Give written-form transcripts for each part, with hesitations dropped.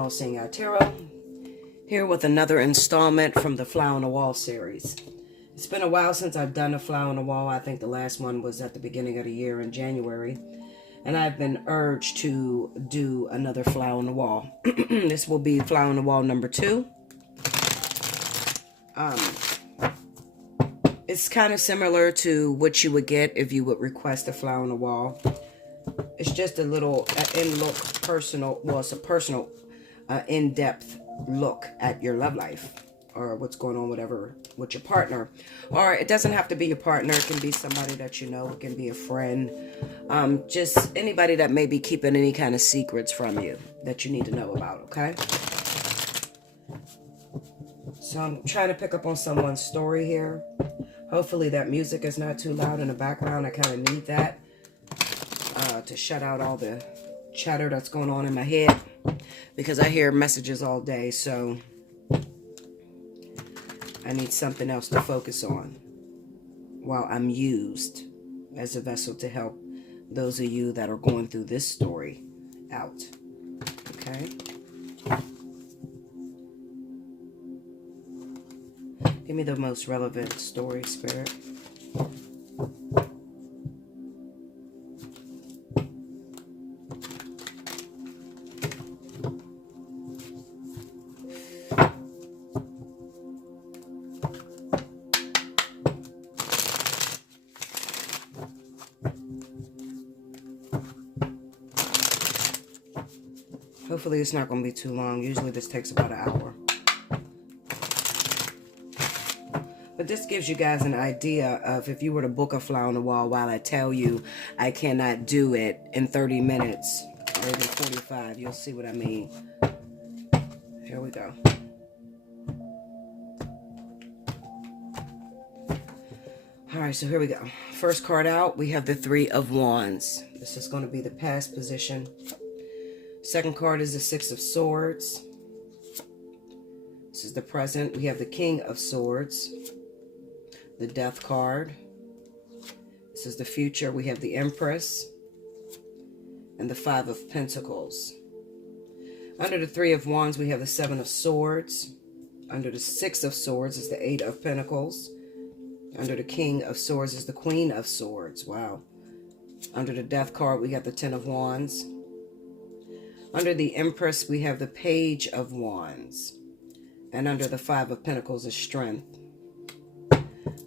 Allseeingeyetarot, here with another installment from the Fly on the Wall series. It's been a while since I've done a Fly on the Wall. I think the last one was at the beginning of the year in January. And I've been urged to do another Fly on the Wall. This will be Fly on the Wall number 2. It's kind of similar to what you would get if you would request a Fly on the Wall. It's just a little in-look personal, well, it's a personal, in-depth look at your love life or what's going on, whatever, with your partner. Or it doesn't have to be your partner. It can be somebody that you know. It can be a friend. Just anybody that may be keeping any kind of secrets from you that you need to know about, okay? So I'm trying to pick up on someone's story here. Hopefully that music is not too loud in the background. I kind of need that to shut out all the chatter that's going on in my head, because I hear messages all day, so I need something else to focus on while I'm used as a vessel to help those of you that are going through this story out. Okay? Give me the most relevant story, Spirit. Hopefully it's not going to be too long. Usually this takes about an hour. But this gives you guys an idea of if you were to book a Fly on the Wall, while I tell you I cannot do it in 30 minutes or even 45. You'll see what I mean. Here we go. Alright, so here we go. First card out, we have the Three of Wands. This is going to be the past position. Second card is the Six of Swords. This is the present. We have the King of Swords. The Death card. This is the future. We have the Empress. And the Five of Pentacles. Under the Three of Wands, we have the Seven of Swords. Under the Six of Swords is the Eight of Pentacles. Under the King of Swords is the Queen of Swords. Wow. Under the Death card, we got the Ten of Wands. Under the Empress, we have the Page of Wands. And under the Five of Pentacles is Strength.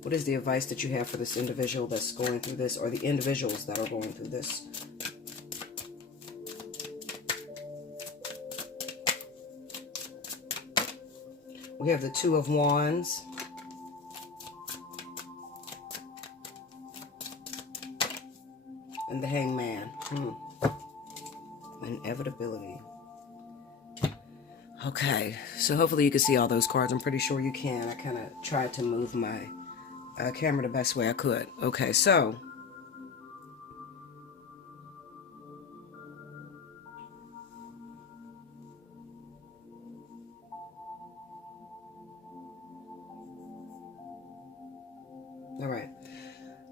What is the advice that you have for this individual that's going through this, or the individuals that are going through this? We have the Two of Wands. And the Hangman. Inevitability. Okay, so hopefully you can see all those cards. I'm pretty sure you can. I kind of tried to move my camera the best way I could. Okay, so all right.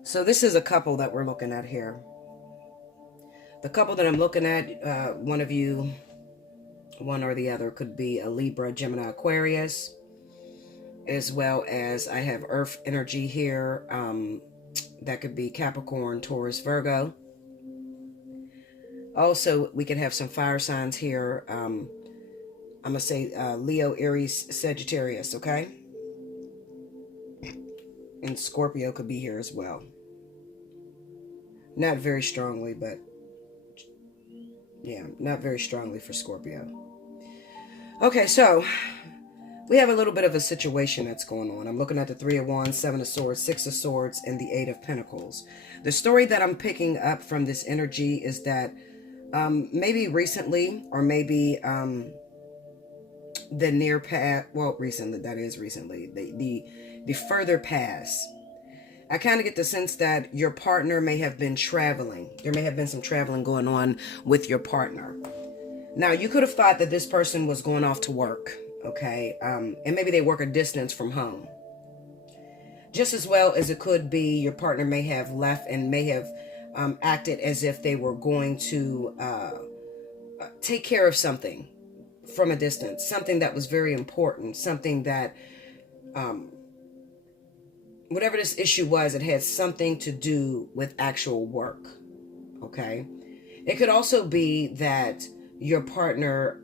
So this is a couple that we're looking at here. The couple that I'm looking at, one of you, one or the other, could be a Libra, Gemini, Aquarius, as well as I have Earth energy here. That could be Capricorn, Taurus, Virgo. Also, we could have some fire signs here. I'm going to say Leo, Aries, Sagittarius, okay? And Scorpio could be here as well. Not very strongly, but yeah, not very strongly for Scorpio. Okay, so we have a little bit of a situation that's going on. I'm looking at the Three of Wands, Seven of Swords, Six of Swords, and the Eight of Pentacles. The story that I'm picking up from this energy is that maybe recently, or maybe the near past, well, recently, that is recently, the further past. I kind of get the sense that your partner may have been traveling. There may have been some traveling going on with your partner. Now, you could have thought that this person was going off to work, okay? And maybe they work a distance from home. Just as well as it could be your partner may have left and may have acted as if they were going to take care of something from a distance, something that was very important, something that, whatever this issue was, it had something to do with actual work. Okay. It could also be that your partner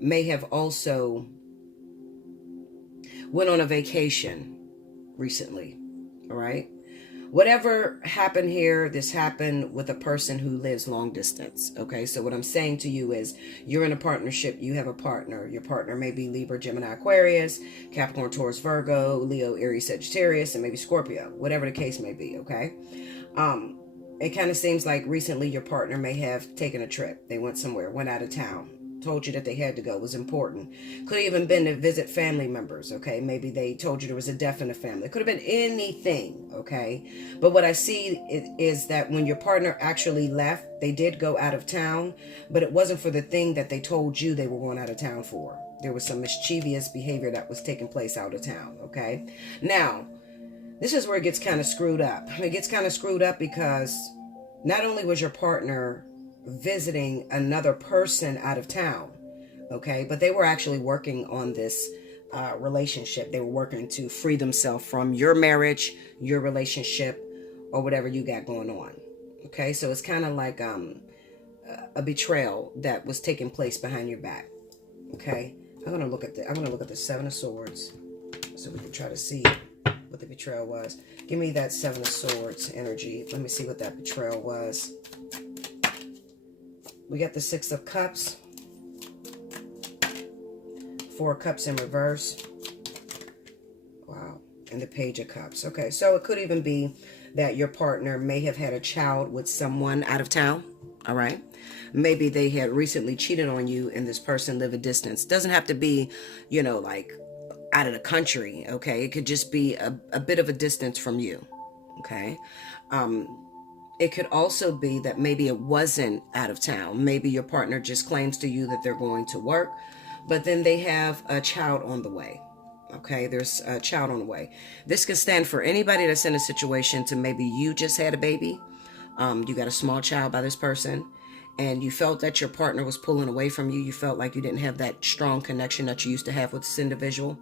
may have also went on a vacation recently. All right. Whatever happened here, this happened with a person who lives long distance. Okay. So what I'm saying to you is you're in a partnership. You have a partner. Your partner may be Libra, Gemini, Aquarius, Capricorn, Taurus, Virgo, Leo, Aries, Sagittarius, and maybe Scorpio, whatever the case may be. Okay. It kind of seems like recently your partner may have taken a trip. They went somewhere, went out of town, told you that they had to go, was important. Could have even been to visit family members, okay? Maybe they told you there was a death in the family. It could have been anything, okay? But what I see is that when your partner actually left, they did go out of town, but it wasn't for the thing that they told you they were going out of town for. There was some mischievous behavior that was taking place out of town, okay? Now, this is where it gets kind of screwed up. It gets kind of screwed up because not only was your partner visiting another person out of town, okay, but they were actually working on this relationship. They were working to free themselves from your marriage, your relationship, or whatever you got going on. Okay, so it's kind of like a betrayal that was taking place behind your back. Okay, I'm gonna look at the Seven of Swords so we can try to see what the betrayal was. Give me that Seven of Swords energy. Let me see what that betrayal was. We got the Six of Cups, Four of Cups in reverse. Wow. And the Page of Cups. Okay, so it could even be that your partner may have had a child with someone out of town. All right. Maybe they had recently cheated on you and this person lived a distance. Doesn't have to be, you know, like out of the country. Okay. It could just be a bit of a distance from you. Okay. It could also be that maybe it wasn't out of town. Maybe your partner just claims to you that they're going to work, but then they have a child on the way. Okay, there's a child on the way. This can stand for anybody that's in a situation to maybe you just had a baby. You got a small child by this person, and you felt that your partner was pulling away from you. You felt like you didn't have that strong connection that you used to have with this individual.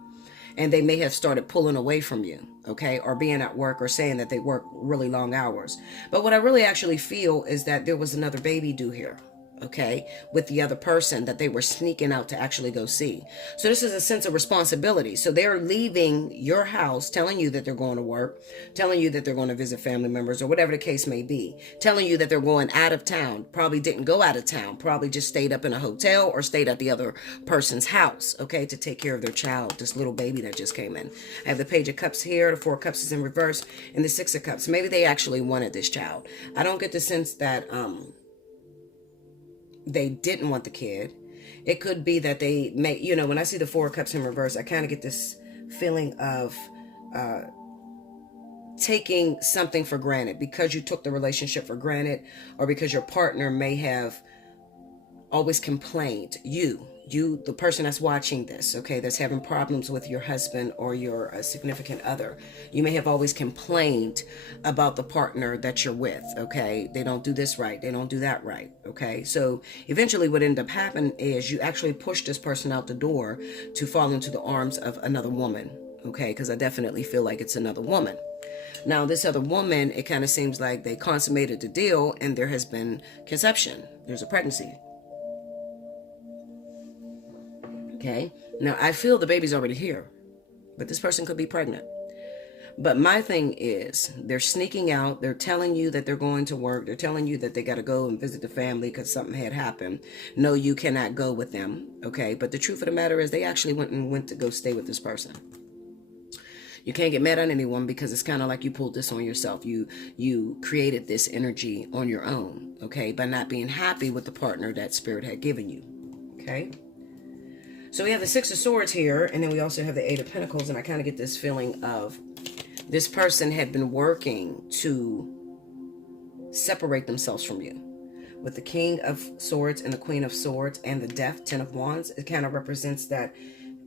And they may have started pulling away from you, okay, or being at work or saying that they work really long hours. But what I really actually feel is that there was another baby due here, okay, with the other person that they were sneaking out to actually go see. So this is a sense of responsibility. So they're leaving your house, telling you that they're going to work, telling you that they're going to visit family members or whatever the case may be, telling you that they're going out of town, probably didn't go out of town, probably just stayed up in a hotel or stayed at the other person's house, okay, to take care of their child, this little baby that just came in. I have the Page of Cups here, the Four of Cups is in reverse, and the Six of Cups. Maybe they actually wanted this child. I don't get the sense that, they didn't want the kid. It could be that they may, you know, when I see the Four of Cups in reverse, I kind of get this feeling of taking something for granted because you took the relationship for granted, or because your partner may have always complained. You, the person that's watching this, okay, that's having problems with your husband or your significant other. You may have always complained about the partner that you're with, okay? They don't do this right. They don't do that right, okay? So eventually what ended up happening is you actually pushed this person out the door to fall into the arms of another woman, okay? Because I definitely feel like it's another woman. Now, this other woman, it kind of seems like they consummated the deal and there has been conception. There's a pregnancy. Okay, now I feel the baby's already here, but this person could be pregnant. But my thing is, they're sneaking out. They're telling you that they're going to work. They're telling you that they got to go and visit the family because something had happened. No, you cannot go with them. Okay, but the truth of the matter is they actually went to go stay with this person. You can't get mad at anyone because it's kind of like you pulled this on yourself. You created this energy on your own, okay, by not being happy with the partner that Spirit had given you, okay? So we have the Six of Swords here, and then we also have the Eight of Pentacles, and I kind of get this feeling of this person had been working to separate themselves from you. With the King of Swords and the Queen of Swords and the Death, Ten of Wands, it kind of represents that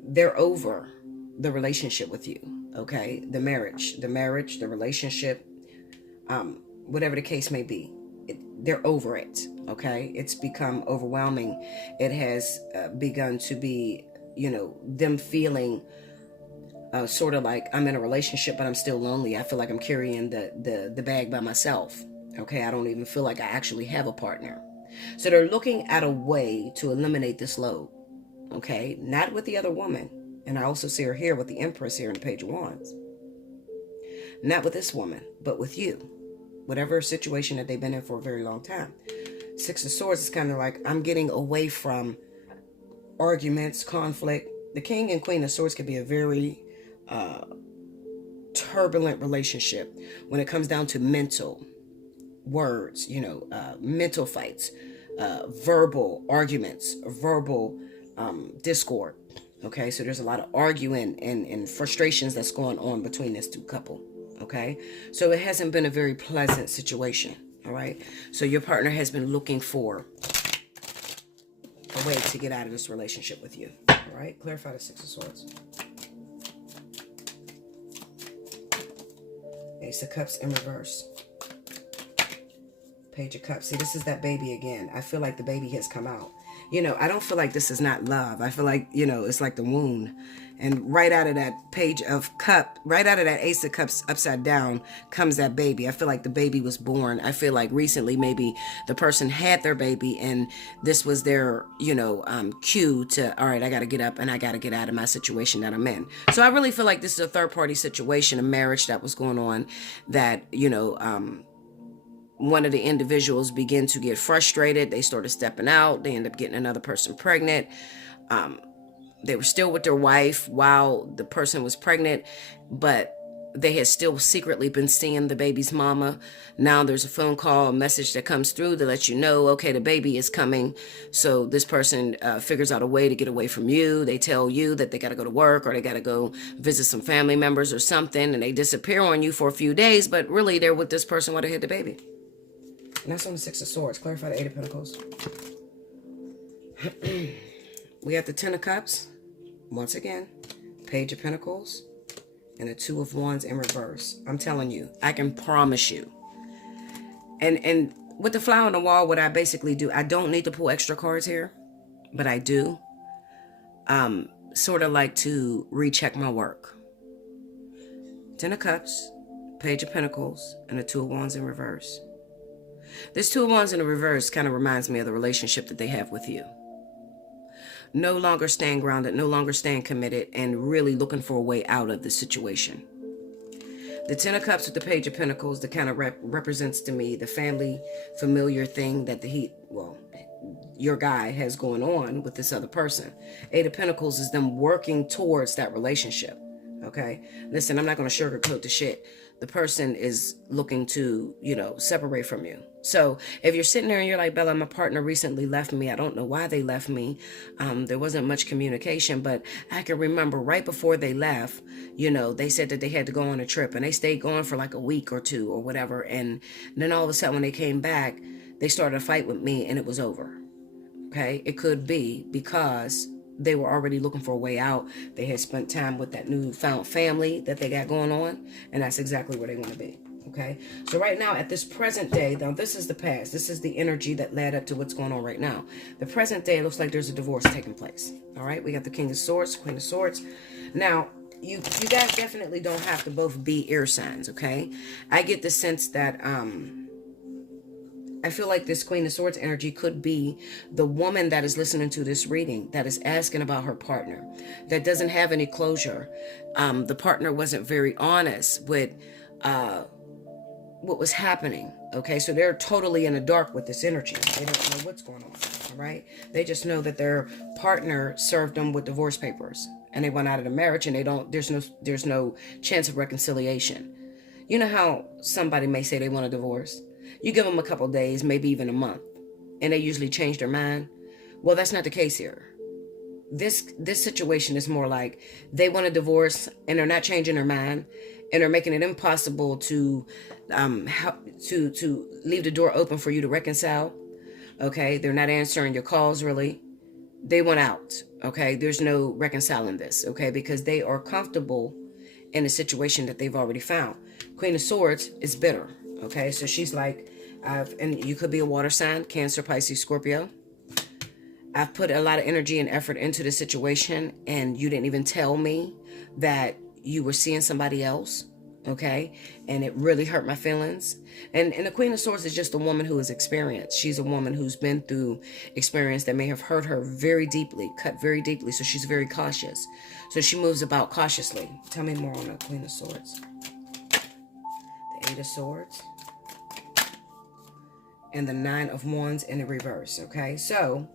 they're over the relationship with you, okay? The marriage, the relationship, whatever the case may be. they're over it. Okay, it's become overwhelming. It has begun to be, them feeling sort of like I'm in a relationship, but I'm still lonely. I feel like I'm carrying the bag by myself. Okay, I don't even feel like I actually have a partner. So they're looking at a way to eliminate this load. Okay, not with the other woman. And I also see her here with the Empress here in the Page of Wands. Not with this woman, but with you. Whatever situation that they've been in for a very long time. Six of Swords is kind of like, I'm getting away from arguments, conflict. The King and Queen of Swords could be a very turbulent relationship when it comes down to mental words, mental fights, verbal arguments, verbal discord. Okay, so there's a lot of arguing and frustrations that's going on between this two couple. Okay, so it hasn't been a very pleasant situation. All right, so your partner has been looking for a way to get out of this relationship with you. All right, clarify the Six of Swords. Ace of Cups in reverse. Page of Cups. See, this is that baby again. I feel like the baby has come out. I don't feel like this is not love. I feel like, it's like the wound. And right out of that Page of Cup, right out of that Ace of Cups upside down comes that baby. I feel like the baby was born. I feel like recently maybe the person had their baby and this was their, cue to, all right, I got to get up and I got to get out of my situation that I'm in. So I really feel like this is a third party situation, a marriage that was going on that, one of the individuals begin to get frustrated. They started stepping out. They end up getting another person pregnant. They were still with their wife while the person was pregnant, but they had still secretly been seeing the baby's mama. Now there's a phone call, a message that comes through to let you know, okay, the baby is coming. So this person figures out a way to get away from you. They tell you that they got to go to work or they got to go visit some family members or something, and they disappear on you for a few days, but really they're with this person while they had the baby. And that's on the Six of Swords. Clarify the Eight of Pentacles. We have the Ten of Cups. Once again, Page of Pentacles. And the Two of Wands in reverse. I'm telling you, I can promise you. And with the flower on the wall, what I basically do, I don't need to pull extra cards here. But I do. Sort of like to recheck my work. Ten of Cups. Page of Pentacles. And the Two of Wands in reverse. This Two of Wands in the reverse kind of reminds me of the relationship that they have with you. No longer staying grounded, no longer staying committed, and really looking for a way out of the situation. The Ten of Cups with the Page of Pentacles that kind of represents to me the family, familiar thing that your guy has going on with this other person. Eight of Pentacles is them working towards that relationship. Okay? Listen, I'm not going to sugarcoat the shit. The person is looking to, separate from you. So if you're sitting there and you're like, Bella, my partner recently left me. I don't know why they left me. There wasn't much communication, but I can remember right before they left, they said that they had to go on a trip and they stayed gone for like a week or two or whatever. And then all of a sudden when they came back, they started a fight with me and it was over. Okay. It could be because they were already looking for a way out. They had spent time with that newfound family that they got going on. And that's exactly where they want to be. Okay. So right now at this present day, now this is the past. This is the energy that led up to what's going on right now. The present day, it looks like there's a divorce taking place. All right. We got the King of Swords, Queen of Swords. Now, you guys definitely don't have to both be air signs. Okay. I get the sense that, I feel like this Queen of Swords energy could be the woman that is listening to this reading, that is asking about her partner, that doesn't have any closure. The partner wasn't very honest with what was happening. Okay, so they're totally in the dark with this energy. They don't know what's going on. All right, they just know that their partner served them with divorce papers, and they went out of the marriage, and there's no chance of reconciliation. You know how somebody may say they want a divorce? You give them a couple days, maybe even a month, and they usually change their mind. Well, that's not the case here. This situation is more like they want a divorce and they're not changing their mind, and they're making it impossible to leave the door open for you to reconcile. Okay, they're not answering your calls really. They want out. Okay, there's no reconciling this. Okay, because they are comfortable in a situation that they've already found. Queen of Swords is bitter. Okay, so she's like, And you could be a water sign, Cancer, Pisces, Scorpio. I've put a lot of energy and effort into the situation, and you didn't even tell me that you were seeing somebody else, okay? And it really hurt my feelings. And the Queen of Swords is just a woman who has experienced. She's a woman who's been through experience that may have hurt her very deeply, cut very deeply, so she's very cautious. So she moves about cautiously. Tell me more on the Queen of Swords. The Eight of Swords. And the Nine of Wands in the reverse, okay? So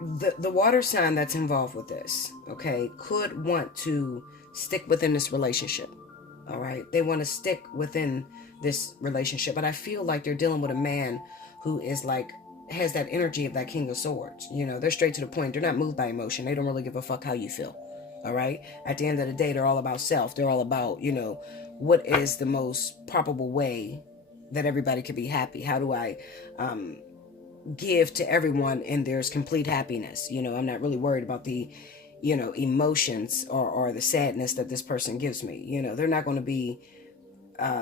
the water sign that's involved with this, okay, could want to stick within this relationship, all right? They want to stick within this relationship, but I feel like they're dealing with a man who is like, has that energy of that King of Swords. You know, they're straight to the point. They're not moved by emotion. They don't really give a fuck how you feel, all right? At the end of the day, they're all about self. They're all about, you know, what is the most probable way that everybody could be happy? How do I give to everyone and there's complete happiness? You know, I'm not really worried about the, you know, emotions or the sadness that this person gives me. You know, they're not going to be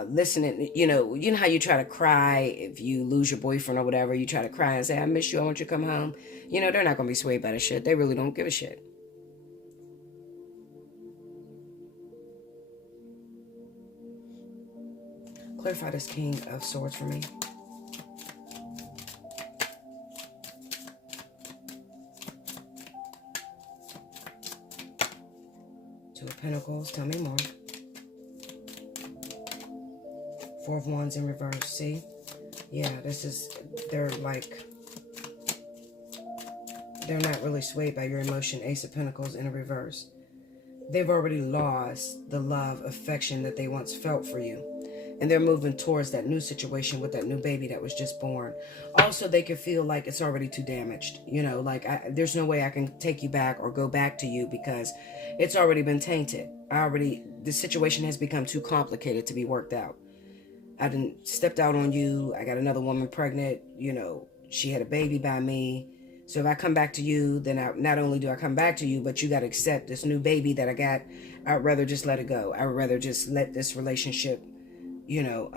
listening. You know how you try to cry if you lose your boyfriend or whatever. You try to cry and say, I miss you, I want you to come home. You know, they're not going to be swayed by the shit. They really don't give a shit. Clarify this King of Swords for me. Two of Pentacles, tell me more. Four of Wands in reverse, see? Yeah, this is, they're like, they're not really swayed by your emotion. Ace of Pentacles in a reverse. They've already lost the love, affection that they once felt for you. And they're moving towards that new situation with that new baby that was just born. Also, they can feel like it's already too damaged. You know, like there's no way I can take you back or go back to you because it's already been tainted. The situation has become too complicated to be worked out. I done stepped out on you. I got another woman pregnant. You know, she had a baby by me. So if I come back to you, then not only do I come back to you, but you got to accept this new baby that I got. I'd rather just let it go. I would rather just let this relationship, you know,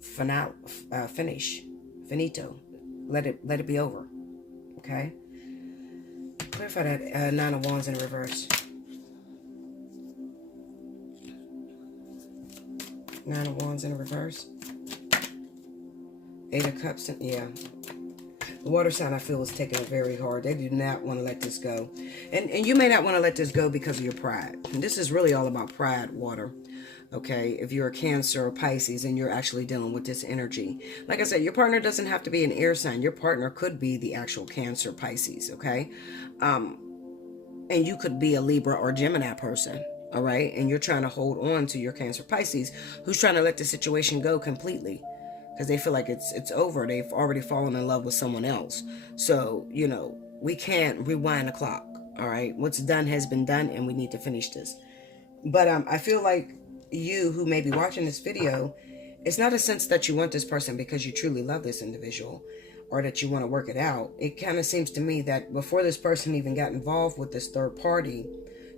finish, finito, let it be over. Okay. Clarify that Nine of Wands in reverse. Nine of Wands in reverse. Eight of Cups. Yeah. The water sign, I feel, is taking it very hard. They do not want to let this go. And you may not want to let this go because of your pride. And this is really all about pride, water. Okay, if you're a Cancer or Pisces and you're actually dealing with this energy. Like I said, your partner doesn't have to be an air sign. Your partner could be the actual Cancer, Pisces, okay? And you could be a Libra or Gemini person, all right? And you're trying to hold on to your Cancer, Pisces, who's trying to let the situation go completely because they feel like it's over. They've already fallen in love with someone else. So, you know, we can't rewind the clock, all right? What's done has been done, and we need to finish this. But I feel like you who may be watching this video, it's not a sense that you want this person because you truly love this individual or that you want to work it out. It kind of seems to me that before this person even got involved with this third party,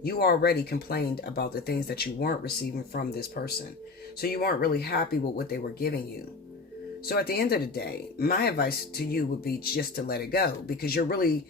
you already complained about the things that you weren't receiving from this person. So you weren't really happy with what they were giving you. So at the end of the day, my advice to you would be just to let it go because you really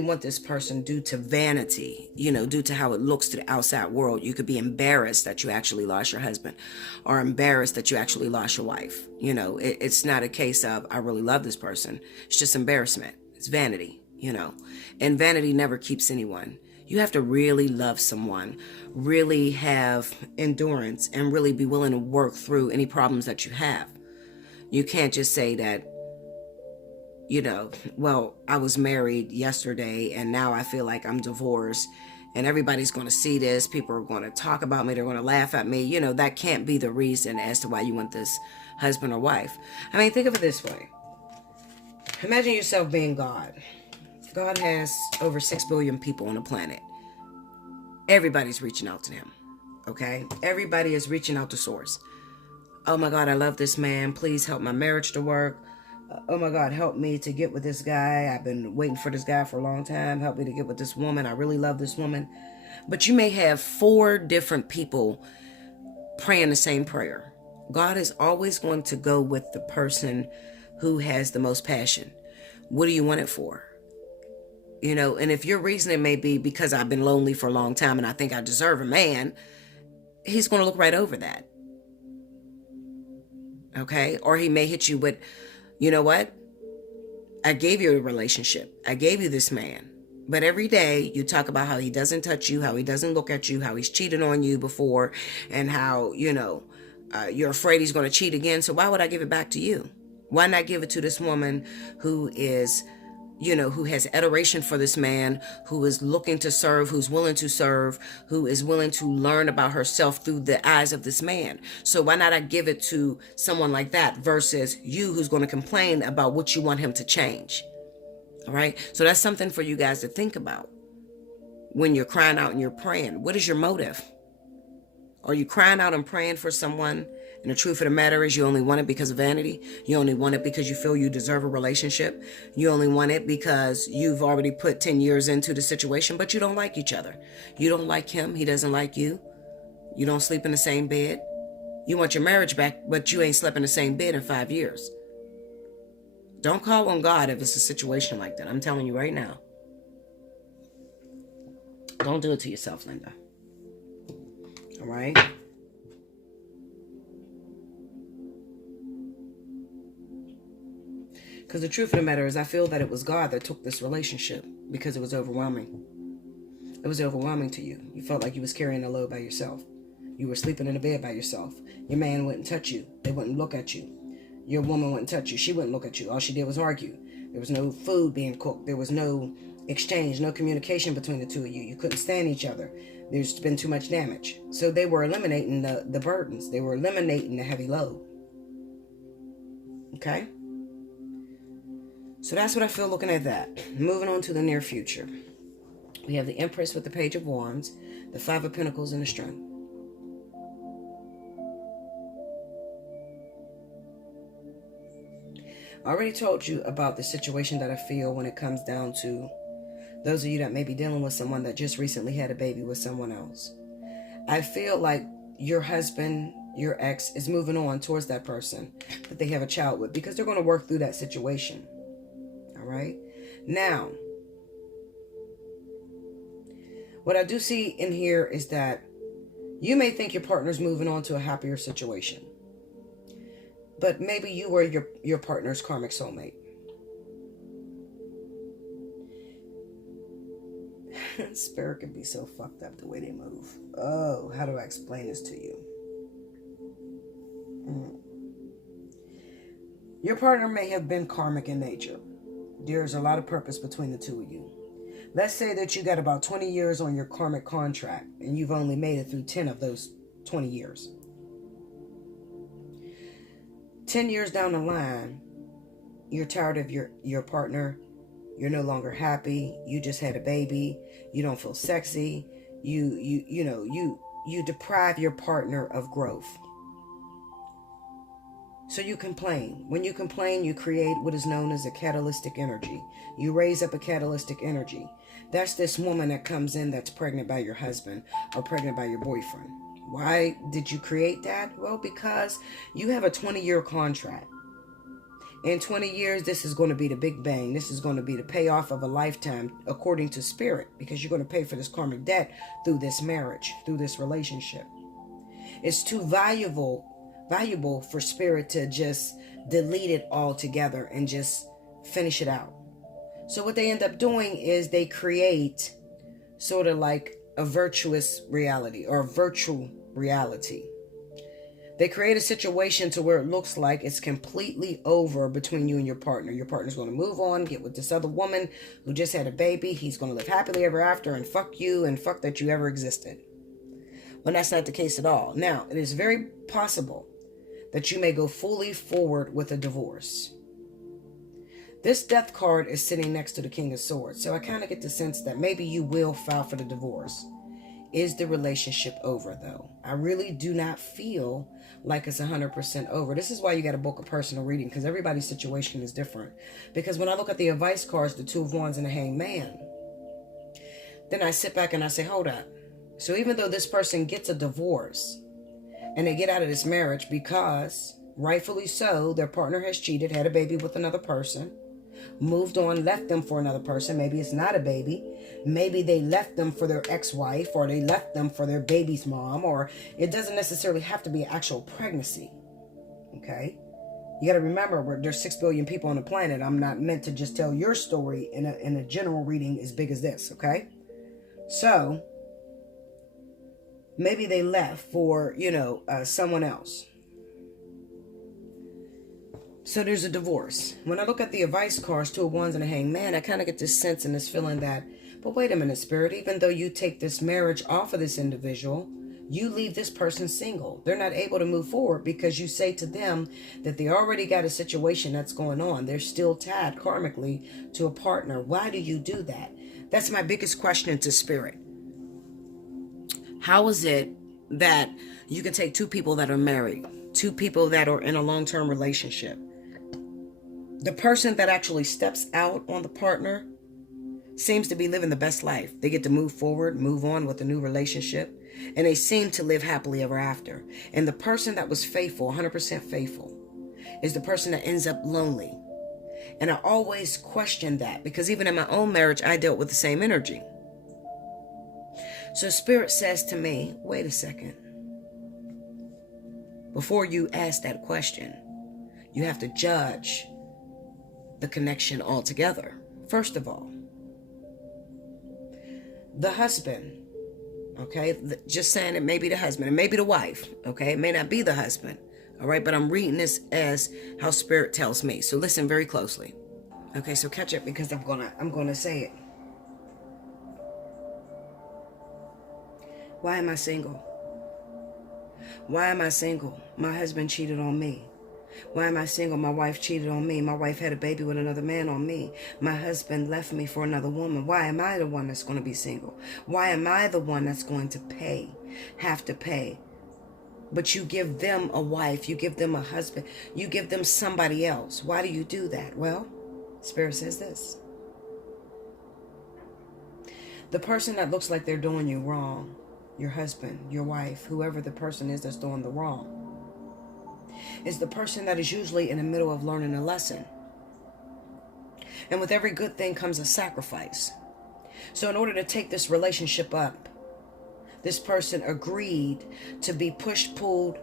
want this person due to vanity, you know, due to how it looks to the outside world. You could be embarrassed that you actually lost your husband or embarrassed that you actually lost your wife. You know, it's not a case of, I really love this person. It's just embarrassment. It's vanity, you know, and vanity never keeps anyone. You have to really love someone, really have endurance, and really be willing to work through any problems that you have. You can't just say that, you know, well, I was married yesterday and now I feel like I'm divorced and everybody's going to see this. People are going to talk about me. They're going to laugh at me. You know, that can't be the reason as to why you want this husband or wife. I mean, think of it this way. Imagine yourself being God. God has over 6 billion people on the planet. Everybody's reaching out to him. Okay? Everybody is reaching out to Source. Oh my God, I love this man. Please help my marriage to work. Oh my God, help me to get with this guy. I've been waiting for this guy for a long time. Help me to get with this woman. I really love this woman. But you may have 4 different people praying the same prayer. God is always going to go with the person who has the most passion. What do you want it for? You know, and if your reasoning may be because I've been lonely for a long time and I think I deserve a man, he's going to look right over that. Okay? Or he may hit you with, you know what? I gave you a relationship. I gave you this man. But every day you talk about how he doesn't touch you, how he doesn't look at you, how he's cheated on you before, and how, you know, you're afraid he's going to cheat again. So why would I give it back to you? Why not give it to this woman who is, you know, who has adoration for this man, who is looking to serve, who's willing to serve, who is willing to learn about herself through the eyes of this man? So why not I give it to someone like that versus you who's going to complain about what you want him to change? All right. So that's something for you guys to think about when you're crying out and you're praying. What is your motive? Are you crying out and praying for someone, and the truth of the matter is you only want it because of vanity? You only want it because you feel you deserve a relationship? You only want it because you've already put 10 years into the situation, but you don't like each other. You don't like him. He doesn't like you. You don't sleep in the same bed. You want your marriage back, but you ain't slept in the same bed in 5 years. Don't call on God if it's a situation like that. I'm telling you right now. Don't do it to yourself, Linda. All right? Because the truth of the matter is I feel that it was God that took this relationship because it was overwhelming. It was overwhelming to you. You felt like you was carrying a load by yourself. You were sleeping in a bed by yourself. Your man wouldn't touch you. They wouldn't look at you. Your woman wouldn't touch you. She wouldn't look at you. All she did was argue. There was no food being cooked. There was no exchange, no communication between the two of you. You couldn't stand each other. There's been too much damage. So they were eliminating the burdens. They were eliminating the heavy load. Okay? So that's what I feel looking at that. Moving on to the near future. We have the Empress with the Page of Wands, the Five of Pentacles, and the Strength. I already told you about the situation that I feel when it comes down to those of you that may be dealing with someone that just recently had a baby with someone else. I feel like your husband, your ex, is moving on towards that person that they have a child with because they're going to work through that situation. All right? Now, what I do see in here is that you may think your partner's moving on to a happier situation. But maybe you were your partner's karmic soulmate. Spirit can be so fucked up the way they move. Oh, how do I explain this to you? Your partner may have been karmic in nature. There's a lot of purpose between the two of you. Let's say that you got about 20 years on your karmic contract and you've only made it through 10 of those 20 years. 10 years down the line, you're tired of your partner. You're no longer happy. You just had a baby. You don't feel sexy. You deprive your partner of growth. So you complain. When you complain, you create what is known as a catalytic energy. You raise up a catalytic energy. That's this woman that comes in that's pregnant by your husband or pregnant by your boyfriend. Why did you create that? Well, because you have a 20-year contract. In 20 years, this is going to be the big bang. This is going to be the payoff of a lifetime, according to Spirit, because you're going to pay for this karmic debt through this marriage, through this relationship. It's too valuable for Spirit to just delete it all together and just finish it out. So what they end up doing is they create sort of like a virtuous reality or a virtual reality. They create a situation to where it looks like it's completely over between you and your partner. Your partner's going to move on, get with this other woman who just had a baby. He's going to live happily ever after and fuck you and fuck that you ever existed. When that's not the case at all. Now, it is very possible that you may go fully forward with a divorce. This Death card is sitting next to the King of Swords. So I kind of get the sense that maybe you will file for the divorce. Is the relationship over, though? I really do not feel like it's 100% over. This is why you got to book a personal reading, because everybody's situation is different. Because when I look at the advice cards, the Two of Wands and the Hanged Man, then I sit back and I say, hold up. So even though this person gets a divorce, And they get out of this marriage because, rightfully so, their partner has cheated, had a baby with another person, moved on, left them for another person. Maybe it's not a baby. Maybe they left them for their ex-wife, or they left them for their baby's mom, or it doesn't necessarily have to be an actual pregnancy. Okay? You got to remember, there's 6 billion people on the planet. I'm not meant to just tell your story in a general reading as big as this, okay? So, maybe they left for, someone else. So there's a divorce. When I look at the advice cards, 2 of Wands and a Hanged Man, I kind of get this sense and this feeling that, but wait a minute, Spirit, even though you take this marriage off of this individual, you leave this person single. They're not able to move forward because you say to them that they already got a situation that's going on. They're still tied karmically to a partner. Why do you do that? That's my biggest question to Spirit. How is it that you can take 2 people that are married, 2 people that are in a long-term relationship? The person that actually steps out on the partner seems to be living the best life. They get to move forward, move on with a new relationship, and they seem to live happily ever after. And the person that was faithful, 100% faithful, is the person that ends up lonely. And I always question that, because even in my own marriage, I dealt with the same energy. So Spirit says to me, wait a second. Before you ask that question, you have to judge the connection altogether. First of all, the husband, okay, just saying it may be the husband, it may be the wife, okay, it may not be the husband, all right, but I'm reading this as how Spirit tells me. So listen very closely. Okay, so catch it, because I'm gonna say it. Why am I single? Why am I single? My husband cheated on me. Why am I single? My wife cheated on me. My wife had a baby with another man on me. My husband left me for another woman. Why am I the one that's going to be single? Why am I the one that's going to have to pay? But you give them a wife, you give them a husband, you give them somebody else. Why do you do that? Well, Spirit says this. The person that looks like they're doing you wrong, your husband, your wife, whoever the person is that's doing the wrong, is the person that is usually in the middle of learning a lesson. And with every good thing comes a sacrifice. So in order to take this relationship up, this person agreed to be pushed, pulled,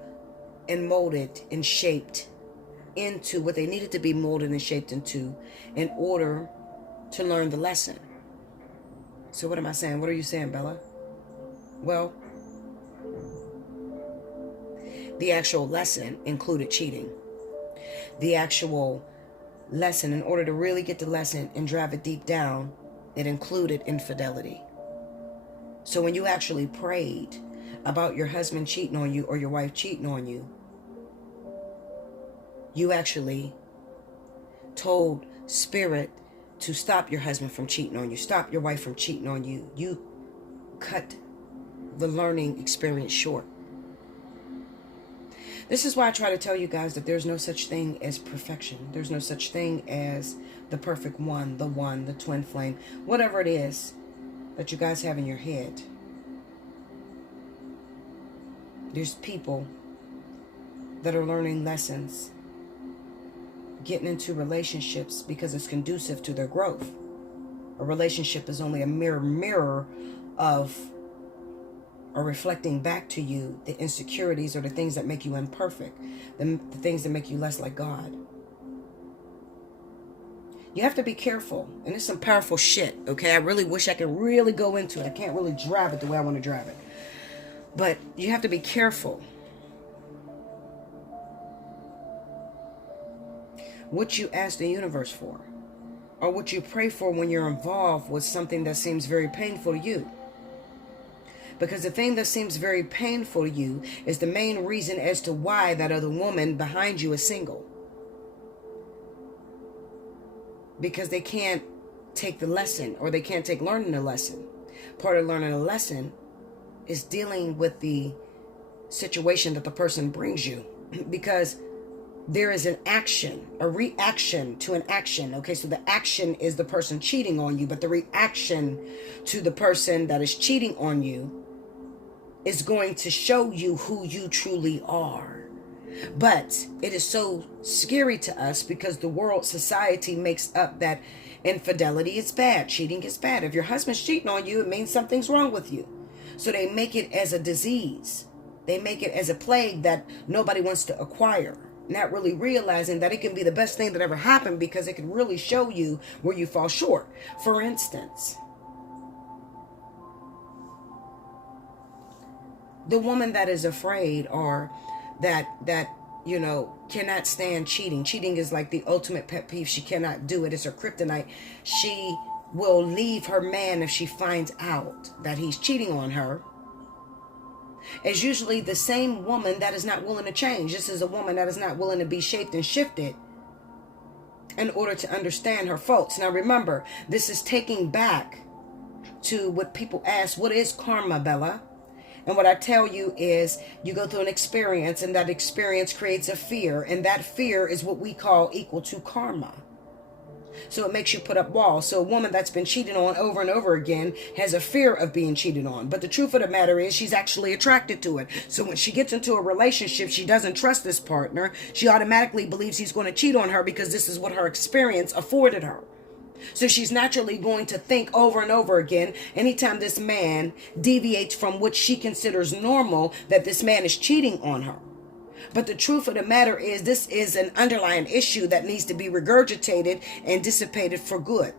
and molded and shaped into what they needed to be molded and shaped into in order to learn the lesson. So what am I saying? What are you saying, Bella? Well, the actual lesson included cheating. The actual lesson, in order to really get the lesson and drive it deep down, it included infidelity. So when you actually prayed about your husband cheating on you or your wife cheating on you, you actually told Spirit to stop your husband from cheating on you, stop your wife from cheating on you. You cut the learning experience short. This is why I try to tell you guys that there's no such thing as perfection. There's no such thing as the perfect one, the twin flame, whatever it is that you guys have in your head. There's people that are learning lessons, getting into relationships because it's conducive to their growth. A relationship is only a mirror of, or reflecting back to you, the insecurities or the things that make you imperfect, the things that make you less like God. You have to be careful, and it's some powerful shit, okay? I really wish I could really go into it. I can't really drive it the way I want to drive it. But you have to be careful. What you ask the universe for, or what you pray for when you're involved with something that seems very painful to you. Because the thing that seems very painful to you is the main reason as to why that other woman behind you is single. Because they can't take the lesson, or they can't take learning the lesson. Part of learning a lesson is dealing with the situation that the person brings you. Because there is an action, a reaction to an action. Okay, so the action is the person cheating on you, but the reaction to the person that is cheating on you is going to show you who you truly are. But it is so scary to us because the world, society makes up that infidelity is bad, cheating is bad. If your husband's cheating on you, it means something's wrong with you. So they make it as a disease. They make it as a plague that nobody wants to acquire. Not really realizing that it can be the best thing that ever happened because it can really show you where you fall short. For instance, the woman that is afraid or that cannot stand cheating. Cheating is like the ultimate pet peeve. She cannot do it. It's her kryptonite. She will leave her man if she finds out that he's cheating on her. Is usually the same woman that is not willing to change. This is a woman that is not willing to be shaped and shifted in order to understand her faults. Now remember, this is taking back to what people ask, what is karma, Bella? And what I tell you is you go through an experience, and that experience creates a fear, and that fear is what we call equal to karma. So it makes you put up walls. So a woman that's been cheated on over and over again has a fear of being cheated on. But the truth of the matter is she's actually attracted to it. So when she gets into a relationship, she doesn't trust this partner. She automatically believes he's going to cheat on her because this is what her experience afforded her. So she's naturally going to think over and over again, anytime this man deviates from what she considers normal, that this man is cheating on her. But the truth of the matter is this is an underlying issue that needs to be regurgitated and dissipated for good.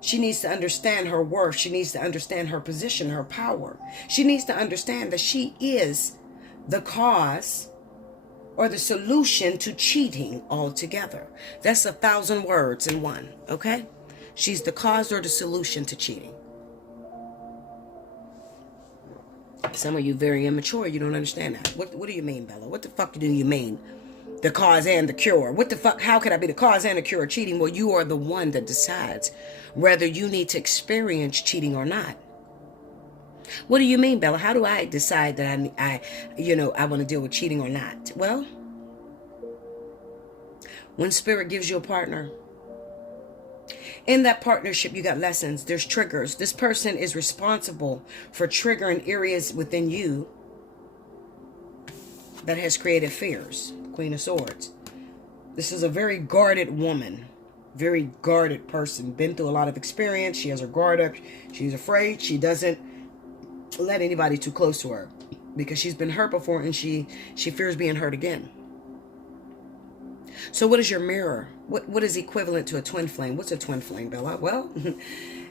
She needs to understand her worth. She needs to understand her position, her power. She needs to understand that she is the cause or the solution to cheating altogether. That's 1,000 words in one, okay? She's the cause or the solution to cheating. Some of you very immature, you don't understand that. What do you mean, Bella? What the fuck do you mean? The cause and the cure. What the fuck? How could I be the cause and the cure of cheating? Well, you are the one that decides whether you need to experience cheating or not. What do you mean, Bella? How do I decide that I want to deal with cheating or not? Well, when spirit gives you a partner, in that partnership, you got lessons. There's triggers. This person is responsible for triggering areas within you that has created fears. Queen of Swords. This is a very guarded woman. Very guarded person. Been through a lot of experience. She has her guard up. She's afraid. She doesn't let anybody too close to her because she's been hurt before and she fears being hurt again. So what is your mirror? What is equivalent to a twin flame? What's a twin flame, Bella? Well,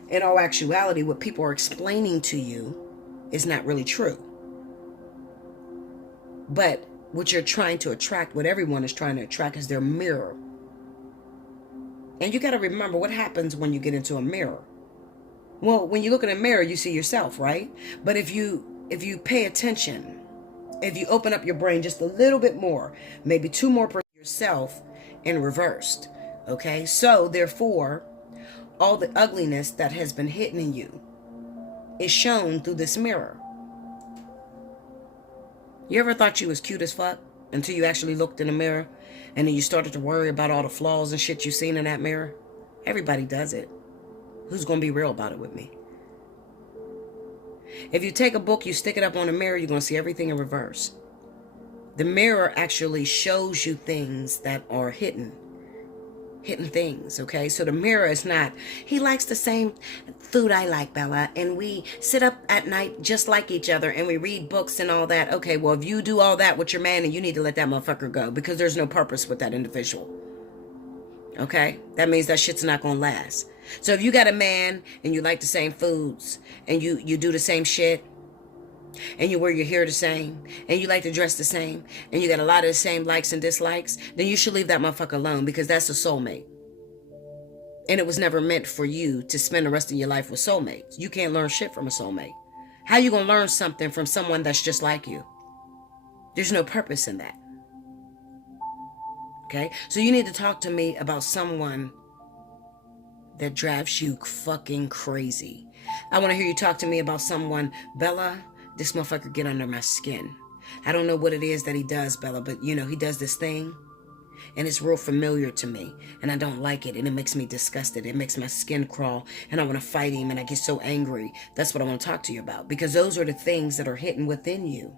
in all actuality, what people are explaining to you is not really true. But what you're trying to attract, what everyone is trying to attract, is their mirror. And you got to remember what happens when you get into a mirror. Well, when you look in a mirror, you see yourself, right? But if you pay attention, if you open up your brain just a little bit more, maybe 2 more percent yourself in reversed, okay? So therefore, all the ugliness that has been hidden in you is shown through this mirror. You ever thought you was cute as fuck until you actually looked in the mirror and then you started to worry about all the flaws and shit you seen in that mirror? Everybody does it. Who's going to be real about it with me? If you take a book, you stick it up on the mirror, you're going to see everything in reverse. The mirror actually shows you things that are hidden things, okay? So the mirror is not, he likes the same food I like, Bella, and we sit up at night just like each other, and we read books and all that. Okay, well, if you do all that with your man, then you need to let that motherfucker go, because there's no purpose with that individual, okay? That means that shit's not gonna last. So if you got a man, and you like the same foods, and you do the same shit, and you wear your hair the same, and you like to dress the same, and you got a lot of the same likes and dislikes, then you should leave that motherfucker alone, because that's a soulmate. And it was never meant for you to spend the rest of your life with soulmates. You can't learn shit from a soulmate. How you gonna learn something from someone that's just like you? There's no purpose in that. Okay? So you need to talk to me about someone that drives you fucking crazy. I want to hear you talk to me about someone, Bella, this motherfucker get under my skin. I don't know what it is that he does, Bella, but he does this thing. And it's real familiar to me. And I don't like it. And it makes me disgusted. It makes my skin crawl. And I want to fight him. And I get so angry. That's what I want to talk to you about. Because those are the things that are hidden within you.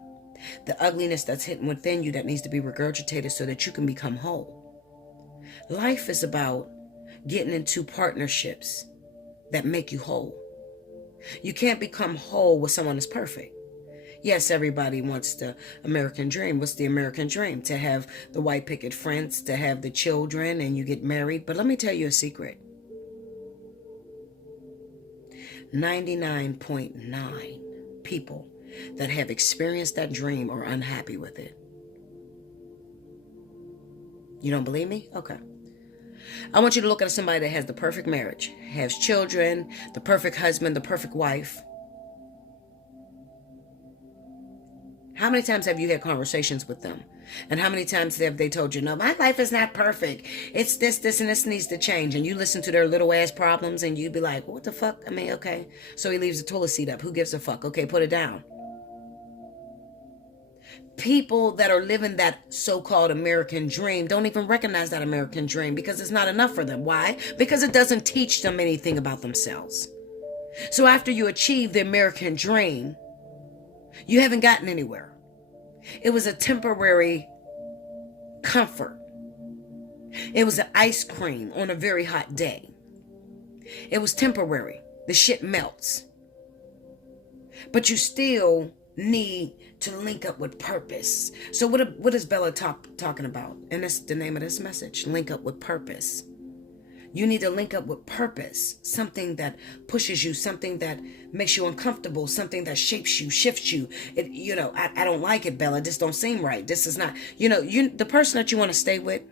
The ugliness that's hidden within you that needs to be regurgitated so that you can become whole. Life is about getting into partnerships that make you whole. You can't become whole with someone that's perfect. Yes, everybody wants the American dream. What's the American dream? To have the white picket fence, to have the children, and you get married. But let me tell you a secret. 99.9 people that have experienced that dream are unhappy with it. You don't believe me? Okay. I want you to look at somebody that has the perfect marriage, has children, the perfect husband, the perfect wife. How many times have you had conversations with them? And how many times have they told you, no, my life is not perfect. It's this, and this needs to change. And you listen to their little ass problems and you'd be like, what the fuck? I mean, okay. So he leaves the toilet seat up. Who gives a fuck? Okay, put it down. People that are living that so-called American dream don't even recognize that American dream because it's not enough for them. Why? Because it doesn't teach them anything about themselves. So after you achieve the American dream, you haven't gotten anywhere. It was a temporary comfort. It was an ice cream on a very hot day. It was temporary. The shit melts. But you still need to link up with purpose. So what is Bella talking about? And that's the name of this message. Link up with purpose. You need to link up with purpose. Something that pushes you, something that makes you uncomfortable, something that shapes you, shifts you. I don't like it, Bella. This don't seem right. This is not, the person that you want to stay with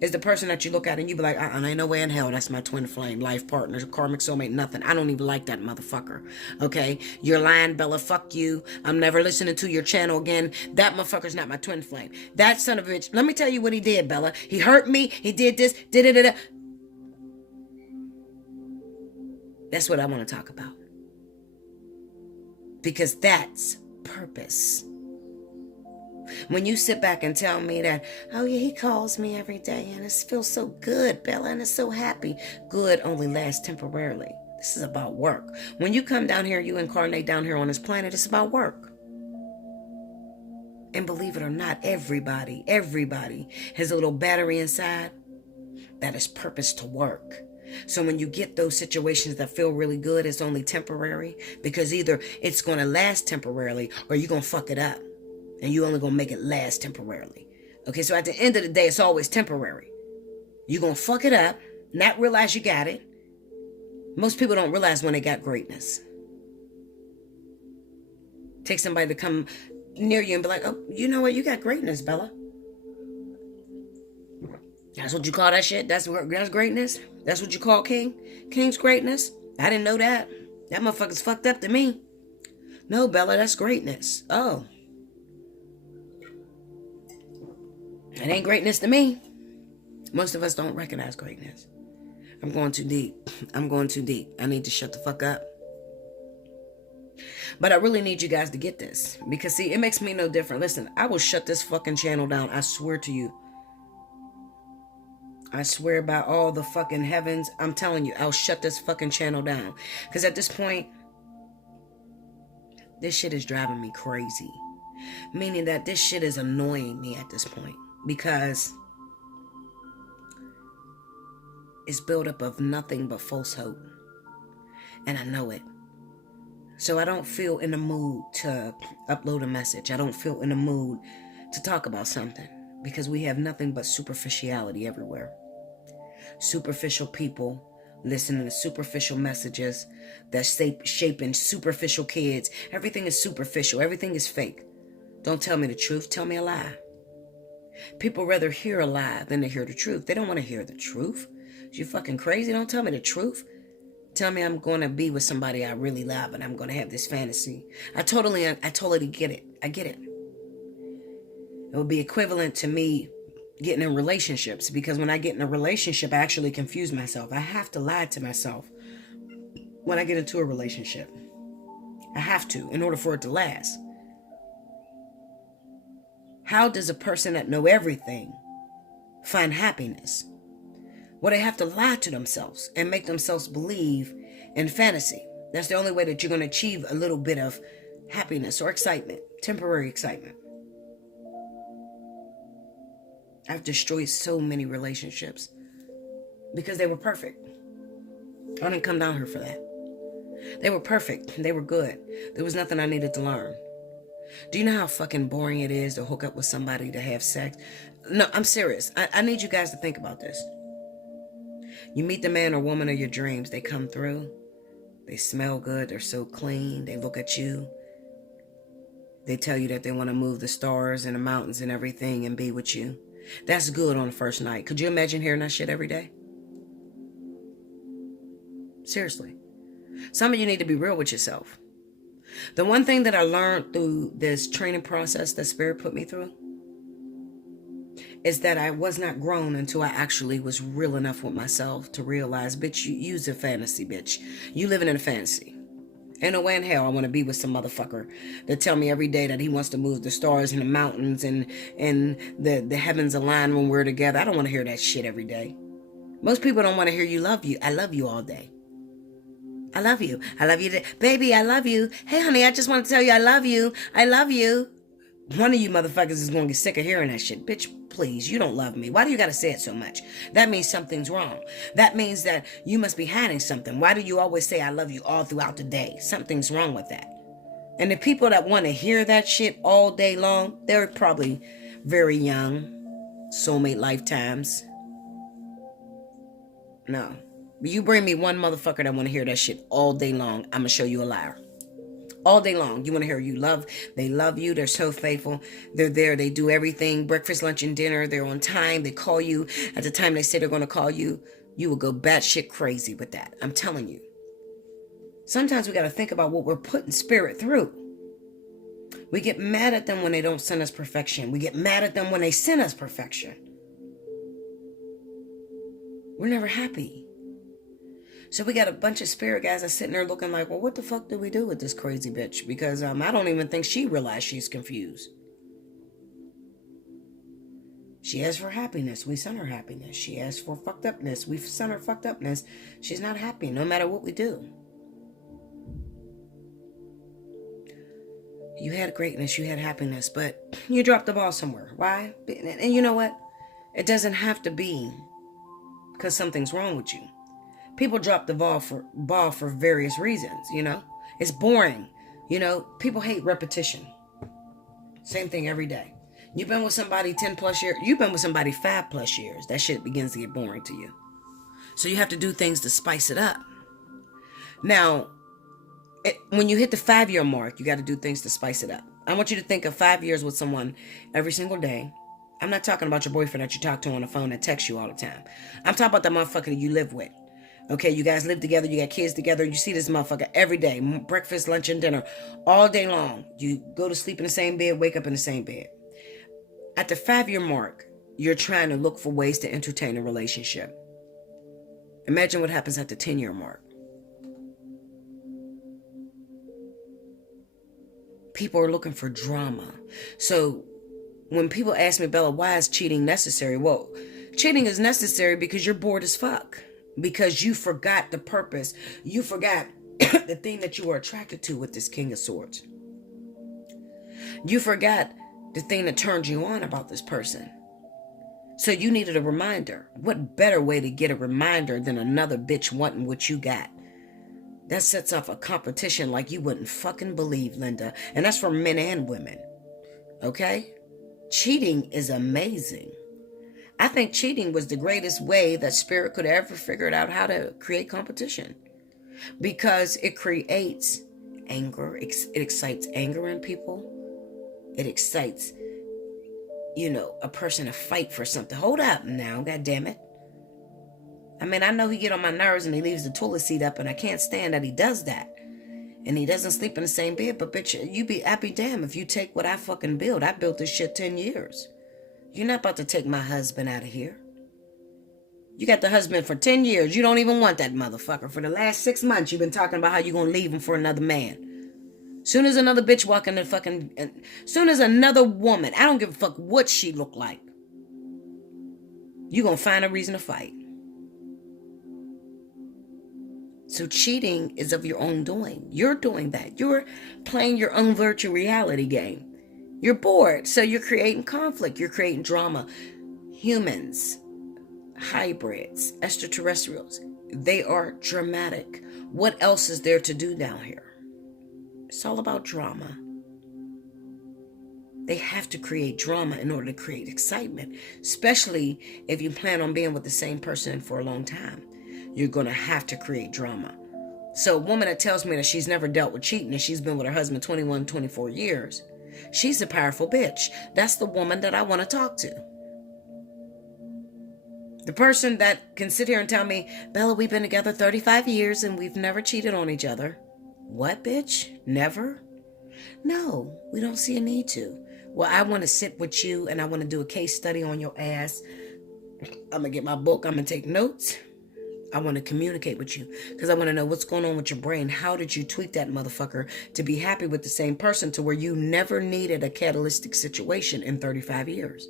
is the person that you look at and you be like, ain't no way in hell that's my twin flame, life partner, karmic soulmate, nothing. I don't even like that motherfucker. Okay? You're lying, Bella. Fuck you. I'm never listening to your channel again. That motherfucker's not my twin flame. That son of a bitch. Let me tell you what he did, Bella. He hurt me. He did this. Da-da-da-da. That's what I want to talk about. Because that's purpose. When you sit back and tell me that, oh yeah, he calls me every day and it feels so good, Bella, and it's so happy. Good only lasts temporarily. This is about work. When you come down here, you incarnate down here on this planet, it's about work. And believe it or not, everybody has a little battery inside that is purpose to work. So when you get those situations that feel really good, it's only temporary, because either it's going to last temporarily or you're going to fuck it up. And you only going to make it last temporarily. Okay, so at the end of the day, it's always temporary. You're going to fuck it up, not realize you got it. Most people don't realize when they got greatness. Take somebody to come near you and be like, oh, you know what? You got greatness, Bella. That's what you call that shit? That's greatness? That's what you call king? King's greatness? I didn't know that. That motherfucker's fucked up to me. No, Bella, that's greatness. Oh. It ain't greatness to me. Most of us don't recognize greatness. I'm going too deep. I need to shut the fuck up. But I really need you guys to get this. Because, see, it makes me no different. Listen, I will shut this fucking channel down. I swear to you. I swear by all the fucking heavens. I'm telling you, I'll shut this fucking channel down. Because at this point, this shit is driving me crazy. Meaning that this shit is annoying me at this point. Because it's built up of nothing but false hope. And I know it. So I don't feel in the mood to upload a message. I don't feel in the mood to talk about something. Because we have nothing but superficiality everywhere. Superficial people listening to superficial messages that's shaping superficial kids. Everything is superficial. Everything is fake. Don't tell me the truth. Tell me a lie. People rather hear a lie than to hear the truth. They don't want to hear the truth. You fucking crazy? Don't tell me the truth. Tell me I'm going to be with somebody I really love and I'm going to have this fantasy. I totally get it. I get it. It would be equivalent to me getting in relationships, because when I get in a relationship, I actually confuse myself. I have to lie to myself when I get into a relationship. I have to, in order for it to last. How does a person that know everything find happiness? Well, they have to lie to themselves and make themselves believe in fantasy. That's the only way that you're going to achieve a little bit of happiness or excitement, temporary excitement. I've destroyed so many relationships because they were perfect. I didn't come down here for that. They were perfect. They were good. There was nothing I needed to learn. Do you know how fucking boring it is to hook up with somebody to have sex? No, I'm serious. I need you guys to think about this. You meet the man or woman of your dreams. They come through. They smell good. They're so clean. They look at you. They tell you that they want to move the stars and the mountains and everything and be with you. That's good on the first night. Could you imagine hearing that shit every day? Seriously. Some of you need to be real with yourself. The one thing that I learned through this training process that Spirit put me through is that I was not grown until I actually was real enough with myself to realize, bitch, you's a fantasy, bitch. You living in a fantasy. Ain't no way in hell I want to be with some motherfucker that tell me every day that he wants to move the stars and the mountains and the heavens align when we're together. I don't want to hear that shit every day. Most people don't want to hear you love you. I love you all day. I love you. I love you. Baby, I love you. Hey, honey, I just want to tell you I love you. I love you. One of you motherfuckers is going to get sick of hearing that shit. Bitch, please, you don't love me. Why do you got to say it so much? That means something's wrong. That means that you must be hiding something. Why do you always say I love you all throughout the day? Something's wrong with that. And the people that want to hear that shit all day long, they're probably very young, soulmate lifetimes. No. You bring me one motherfucker that want to hear that shit all day long, I'm going to show you a liar. All day long. You want to hear you love. They love you. They're so faithful. They're there. They do everything. Breakfast, lunch, and dinner. They're on time. They call you at the time they say they're going to call you. You will go batshit crazy with that. I'm telling you. Sometimes we got to think about what we're putting Spirit through. We get mad at them when they don't send us perfection. We get mad at them when they send us perfection. We're never happy. So we got a bunch of spirit guys that's sitting there looking like, well, what the fuck do we do with this crazy bitch? Because I don't even think she realized she's confused. She asked for happiness. We sent her happiness. She asked for fucked upness. We sent her fucked upness. She's not happy no matter what we do. You had greatness. You had happiness. But you dropped the ball somewhere. Why? And you know what? It doesn't have to be because something's wrong with you. People drop the ball for various reasons, you know. It's boring, you know. People hate repetition. Same thing every day. You've been with somebody 10 plus years. You've been with somebody 5 plus years. That shit begins to get boring to you. So you have to do things to spice it up. Now, when you hit the 5-year mark, you got to do things to spice it up. I want you to think of 5 years with someone every single day. I'm not talking about your boyfriend that you talk to on the phone that texts you all the time. I'm talking about that motherfucker that you live with. Okay, you guys live together, you got kids together, you see this motherfucker every day, breakfast, lunch, and dinner, all day long. You go to sleep in the same bed, wake up in the same bed. At the 5-year mark, you're trying to look for ways to entertain a relationship. Imagine what happens at the 10-year mark. People are looking for drama. So when people ask me, Bella, why is cheating necessary? Well, cheating is necessary because you're bored as fuck. Because you forgot the purpose. You forgot the thing that you were attracted to with this King of Swords. You forgot the thing that turned you on about this person. So you needed a reminder. What better way to get a reminder than another bitch wanting what you got? That sets off a competition like you wouldn't fucking believe, Linda. And that's for men and women. Okay? Cheating is amazing. I think cheating was the greatest way that Spirit could ever figure out how to create competition. Because it creates anger. It excites anger in people. It excites, a person to fight for something. Hold up now, goddammit. I mean, I know he get on my nerves and he leaves the toilet seat up and I can't stand that he does that. And he doesn't sleep in the same bed. But bitch, I'd be damned if you take what I fucking built. I built this shit 10 years. You're not about to take my husband out of here. You got the husband for 10 years. You don't even want that motherfucker. For the last 6 months, you've been talking about how you're going to leave him for another man. Soon as another bitch walk in the fucking... Soon as another woman, I don't give a fuck what she look like. You're going to find a reason to fight. So cheating is of your own doing. You're doing that. You're playing your own virtual reality game. You're bored, so you're creating conflict. You're creating drama. Humans, hybrids, extraterrestrials, they are dramatic. What else is there to do down here? It's all about drama. They have to create drama in order to create excitement, especially if you plan on being with the same person for a long time. You're going to have to create drama. So a woman that tells me that she's never dealt with cheating and she's been with her husband 21, 24 years, she's a powerful bitch. That's the woman that I want to talk to. The person that can sit here and tell me, Bella, we've been together 35 years and we've never cheated on each other. What, bitch? Never? No, we don't see a need to. Well, I want to sit with you and I want to do a case study on your ass. I'm going to get my book. I'm going to take notes. I want to communicate with you because I want to know what's going on with your brain. How did you tweak that motherfucker to be happy with the same person to where you never needed a catalytic situation in 35 years?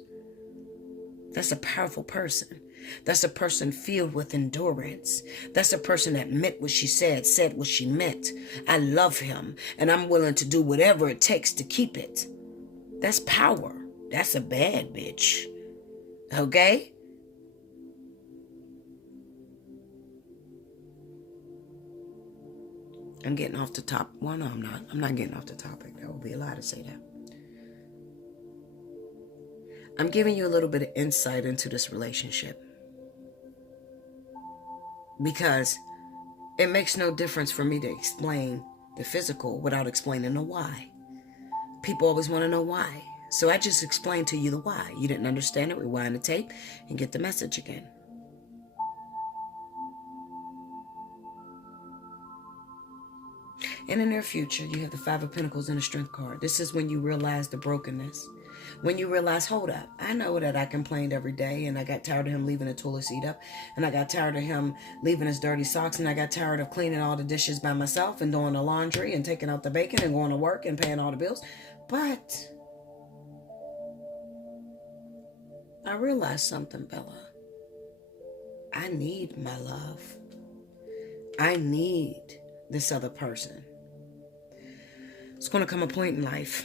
That's a powerful person. That's a person filled with endurance. That's a person that meant what she said what she meant. I love him and I'm willing to do whatever it takes to keep it. That's power. That's a bad bitch. Okay? I'm getting off the top. Well, no, I'm not. I'm not getting off the topic. That would be a lie to say that. I'm giving you a little bit of insight into this relationship. Because it makes no difference for me to explain the physical without explaining the why. People always want to know why. So I just explained to you the why. You didn't understand it, rewind the tape and get the message again. In the near future, you have the Five of Pentacles and the Strength card. This is when you realize the brokenness. When you realize, hold up, I know that I complained every day and I got tired of him leaving the toilet seat up and I got tired of him leaving his dirty socks and I got tired of cleaning all the dishes by myself and doing the laundry and taking out the bacon and going to work and paying all the bills. But I realized something, Bella. I need my love. I need this other person. It's going to come a point in life.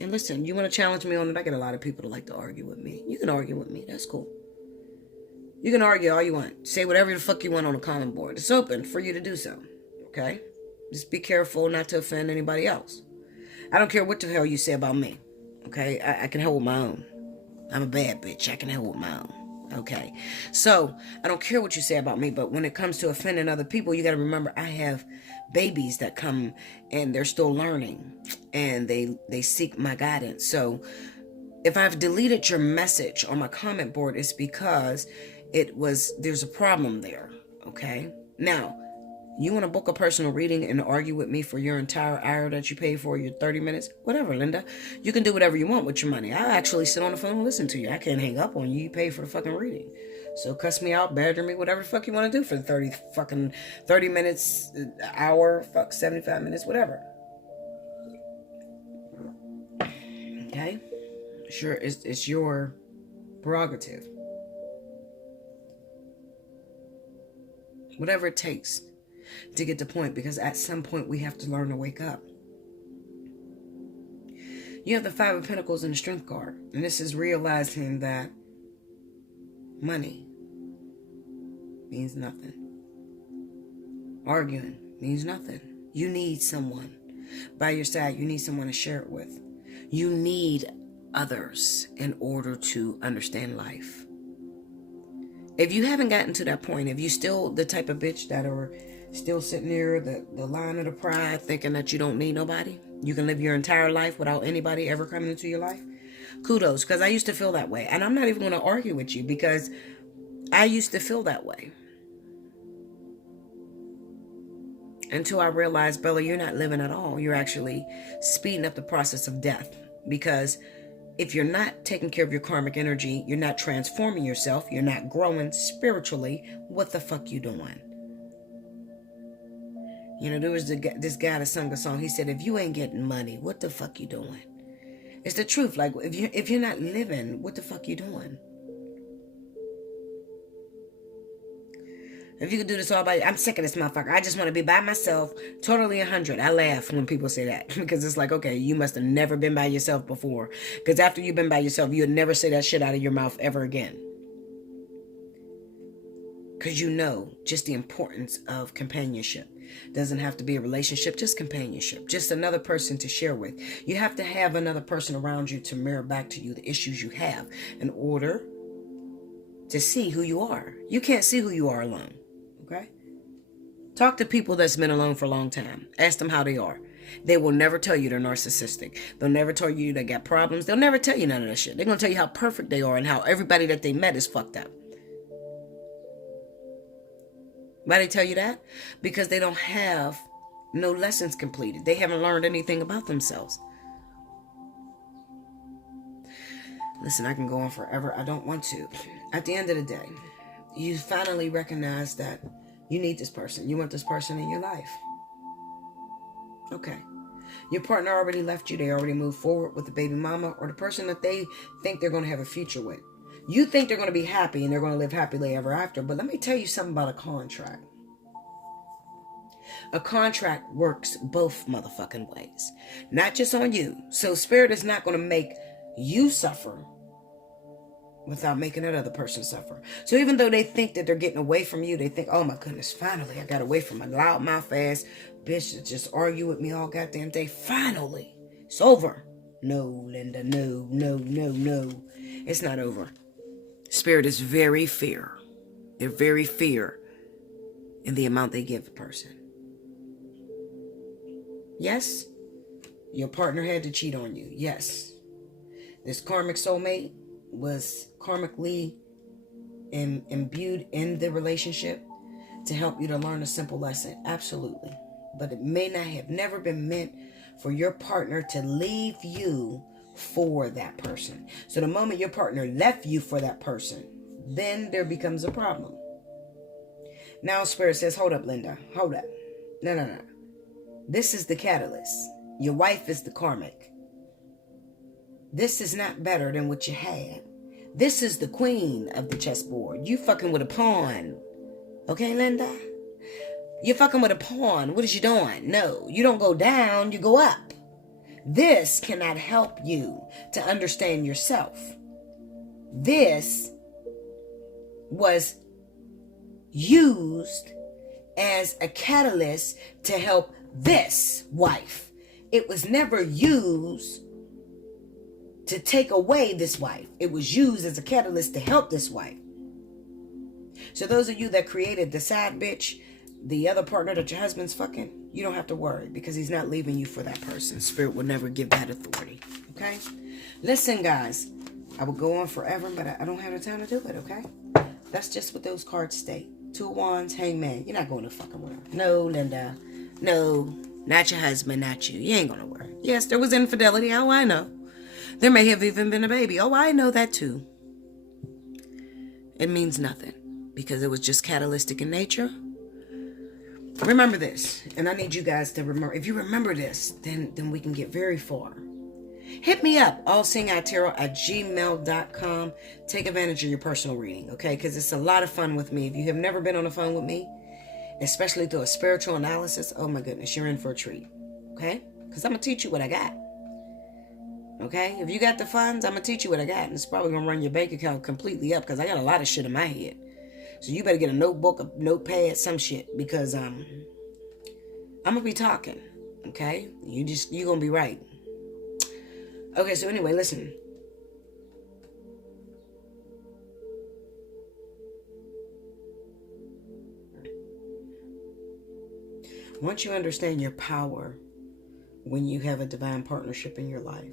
And listen, you want to challenge me on it? I get a lot of people that like to argue with me. You can argue with me. That's cool. You can argue all you want. Say whatever the fuck you want on the comment board. It's open for you to do so. Okay? Just be careful not to offend anybody else. I don't care what the hell you say about me. Okay? I can hold my own. I'm a bad bitch. I can hold my own. Okay? So, I don't care what you say about me, but when it comes to offending other people, you got to remember I have babies that come and they're still learning and they seek my guidance. So if I've deleted your message on my comment board, it's because there's a problem there. Okay. Now, you want to book a personal reading and argue with me for your entire hour that you pay for, your 30 minutes, whatever, Linda, you can do whatever you want with your money. I'll actually sit on the phone and listen to you. I can't hang up on you. You pay for the fucking reading. So cuss me out, badger me, whatever the fuck you want to do for the 30 minutes, hour, 75 minutes, whatever. Okay? Sure, it's your prerogative. Whatever it takes to get the point, because at some point we have to learn to wake up. You have the Five of Pentacles and the Strength card, and this is realizing that money means nothing. Arguing means nothing. You need someone by your side. You need someone to share it with. You need others in order to understand life. If you haven't gotten to that point, if you still the type of bitch that are still sitting near the line of the pride thinking that you don't need nobody, you can live your entire life without anybody ever coming into your life, kudos, because I used to feel that way. And I'm not even going to argue with you because I used to feel that way. Until I realized, Bella, you're not living at all. You're actually speeding up the process of death. Because if you're not taking care of your karmic energy, you're not transforming yourself, you're not growing spiritually, what the fuck you doing? You know, there was this guy that sung a song. He said, if you ain't getting money, what the fuck you doing? It's the truth. Like, if you're not living, what the fuck you doing? If you could do this all by, I'm sick of this motherfucker. I just want to be by myself, totally 100. I laugh when people say that because it's like, okay, you must have never been by yourself before. Because after you've been by yourself, you would never say that shit out of your mouth ever again. Because you know just the importance of companionship. Doesn't have to be a relationship, just companionship. Just another person to share with. You have to have another person around you to mirror back to you the issues you have in order to see who you are. You can't see who you are alone. Okay? Talk to people that's been alone for a long time. Ask them how they are. They will never tell you they're narcissistic. They'll never tell you they got problems. They'll never tell you none of that shit. They're going to tell you how perfect they are and how everybody that they met is fucked up. Why they tell you that? Because they don't have no lessons completed. They haven't learned anything about themselves. Listen, I can go on forever. I don't want to. At the end of the day, you finally recognize that you need this person. You want this person in your life. Okay. Your partner already left you. They already moved forward with the baby mama or the person that they think they're going to have a future with. You think they're going to be happy and they're going to live happily ever after. But let me tell you something about a contract. A contract works both motherfucking ways. Not just on you. So Spirit is not going to make you suffer without making that other person suffer. So even though they think that they're getting away from you, they think, oh my goodness, finally I got away from a loudmouth ass bitch that just argue with me all goddamn day. Finally, it's over. No, Linda, no. It's not over. Spirit is very fair. They're very fair in the amount they give a person. Yes, your partner had to cheat on you. Yes. This karmic soulmate was karmically imbued in the relationship to help you to learn a simple lesson. Absolutely. But it may not have never been meant for your partner to leave you for that person. So the moment your partner left you for that person, then there becomes a problem. Now Spirit says, hold up, Linda. Hold up. No. This is the catalyst. Your wife is the karmic. This is not better than what you had. This is the queen of the chessboard. You fucking with a pawn. Okay, Linda? You're fucking with a pawn. What is you doing? No, you don't go down, you go up. This cannot help you to understand yourself. This was used as a catalyst to help this wife. It was never used to take away this wife. It was used as a catalyst to help this wife. So those of you that created the side bitch, the other partner that your husband's fucking, you don't have to worry because he's not leaving you for that person. Spirit will never give that authority. Okay? Listen, guys. I will go on forever, but I don't have the time to do it, okay? That's just what those cards state. 2 of Wands, Hangman. You're not going to fucking work. No, Linda. No, not your husband, not you. You ain't going to work. Yes, there was infidelity. Oh, I know. There may have even been a baby. Oh, I know that too. It means nothing because it was just catalytic in nature. Remember this, and I need you guys to remember. If you remember this, then we can get very far. Hit me up, allseeingeyetarot@gmail.com. Take advantage of your personal reading, okay? Because it's a lot of fun with me. If you have never been on the phone with me, especially through a spiritual analysis, oh my goodness, you're in for a treat, okay? Because I'm going to teach you what I got, okay? If you got the funds, I'm going to teach you what I got. And it's probably going to run your bank account completely up because I got a lot of shit in my head. So you better get a notebook, a notepad, some shit, because I'm gonna be talking, okay? You're gonna be right. Okay, so anyway, listen. Once you understand your power when you have a divine partnership in your life,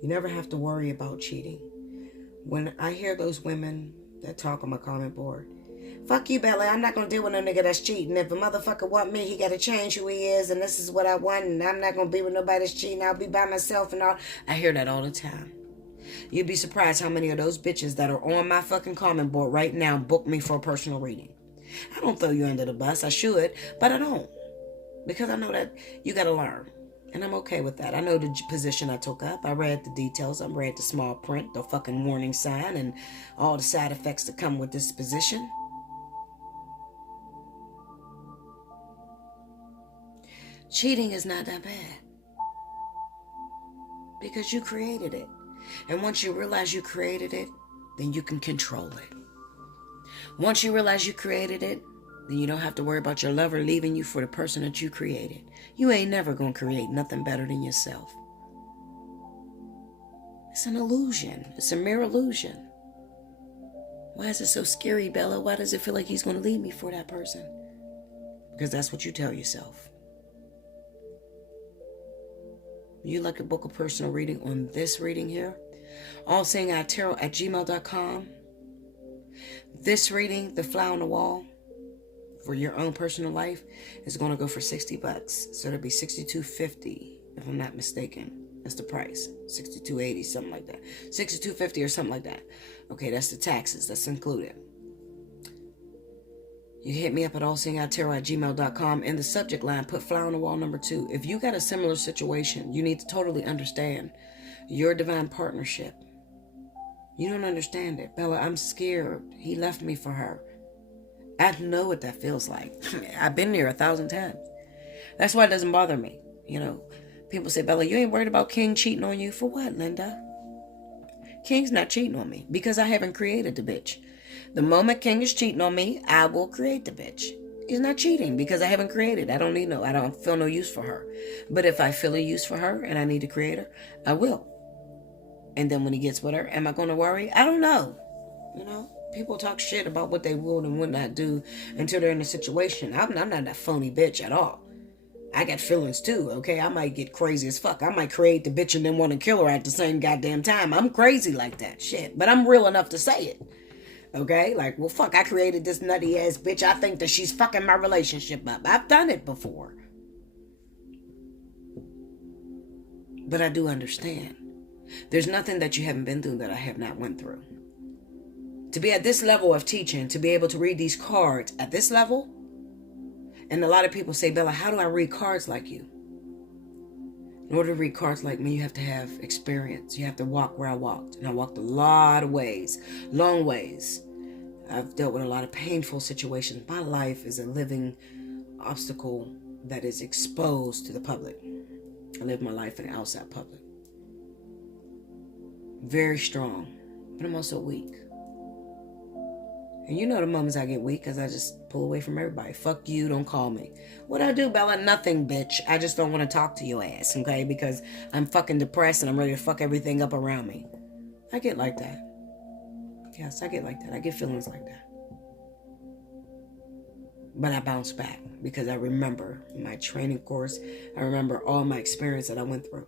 you never have to worry about cheating. When I hear those women that talk on my comment board, fuck you, Bella, I'm not gonna deal with no nigga that's cheating. If a motherfucker want me, he gotta change who he is, and this is what I want, and I'm not gonna be with nobody that's cheating. I'll be by myself and all. I hear that all the time. You'd be surprised how many of those bitches that are on my fucking comment board right now book me for a personal reading. I don't throw you under the bus. I should, but I don't. Because I know that you gotta learn. And I'm okay with that. I know the position I took up. I read the details. I read the small print, the fucking warning sign, and all the side effects that come with this position. Cheating is not that bad. Because you created it. And once you realize you created it, then you can control it. Once you realize you created it, then you don't have to worry about your lover leaving you for the person that you created. You ain't never going to create nothing better than yourself. It's an illusion. It's a mere illusion. Why is it so scary, Bella? Why does it feel like he's going to leave me for that person? Because that's what you tell yourself. You like to book a personal reading on this reading here? Allseeingeyetarot@gmail.com. This reading, the fly on the wall, for your own personal life, is going to go for $60. So it'll be $62.50, if I'm not mistaken. That's the price. $62.80, something like that. $62.50 or something like that. Okay, that's the taxes. That's included. You hit me up at allseeingeyetarot@gmail.com. In the subject line, put fly on the wall number 2. If you got a similar situation, you need to totally understand your divine partnership. You don't understand it. Bella, I'm scared. He left me for her. I know what that feels like. I've been there 1,000 times. That's why it doesn't bother me. You know, people say, Bella, you ain't worried about King cheating on you? For what, Linda? King's not cheating on me because I haven't created the bitch. The moment King is cheating on me, I will create the bitch. He's not cheating because I haven't created. I don't feel no use for her. But if I feel a use for her and I need to create her, I will. And then when he gets with her, am I going to worry? I don't know. You know, people talk shit about what they will and would not do until they're in a situation. I'm not that phony bitch at all. I got feelings too, okay? I might get crazy as fuck. I might create the bitch and then want to kill her at the same goddamn time. I'm crazy like that shit. But I'm real enough to say it. Okay? Like, well, fuck, I created this nutty ass bitch. I think that she's fucking my relationship up. I've done it before. But I do understand. There's nothing that you haven't been through that I have not went through. To be at this level of teaching, to be able to read these cards at this level, and a lot of people say, Bella, how do I read cards like you? In order to read cards like me, you have to have experience. You have to walk where I walked. And I walked a lot of ways, long ways. I've dealt with a lot of painful situations. My life is a living obstacle that is exposed to the public. I live my life in the outside public. Very strong, but I'm also weak. And you know the moments I get weak because I just pull away from everybody. Fuck you, don't call me. What I do, Bella? Nothing, bitch. I just don't want to talk to your ass, okay? Because I'm fucking depressed and I'm ready to fuck everything up around me. I get like that. Yes, I get like that. I get feelings like that. But I bounce back because I remember my training course. I remember all my experience that I went through.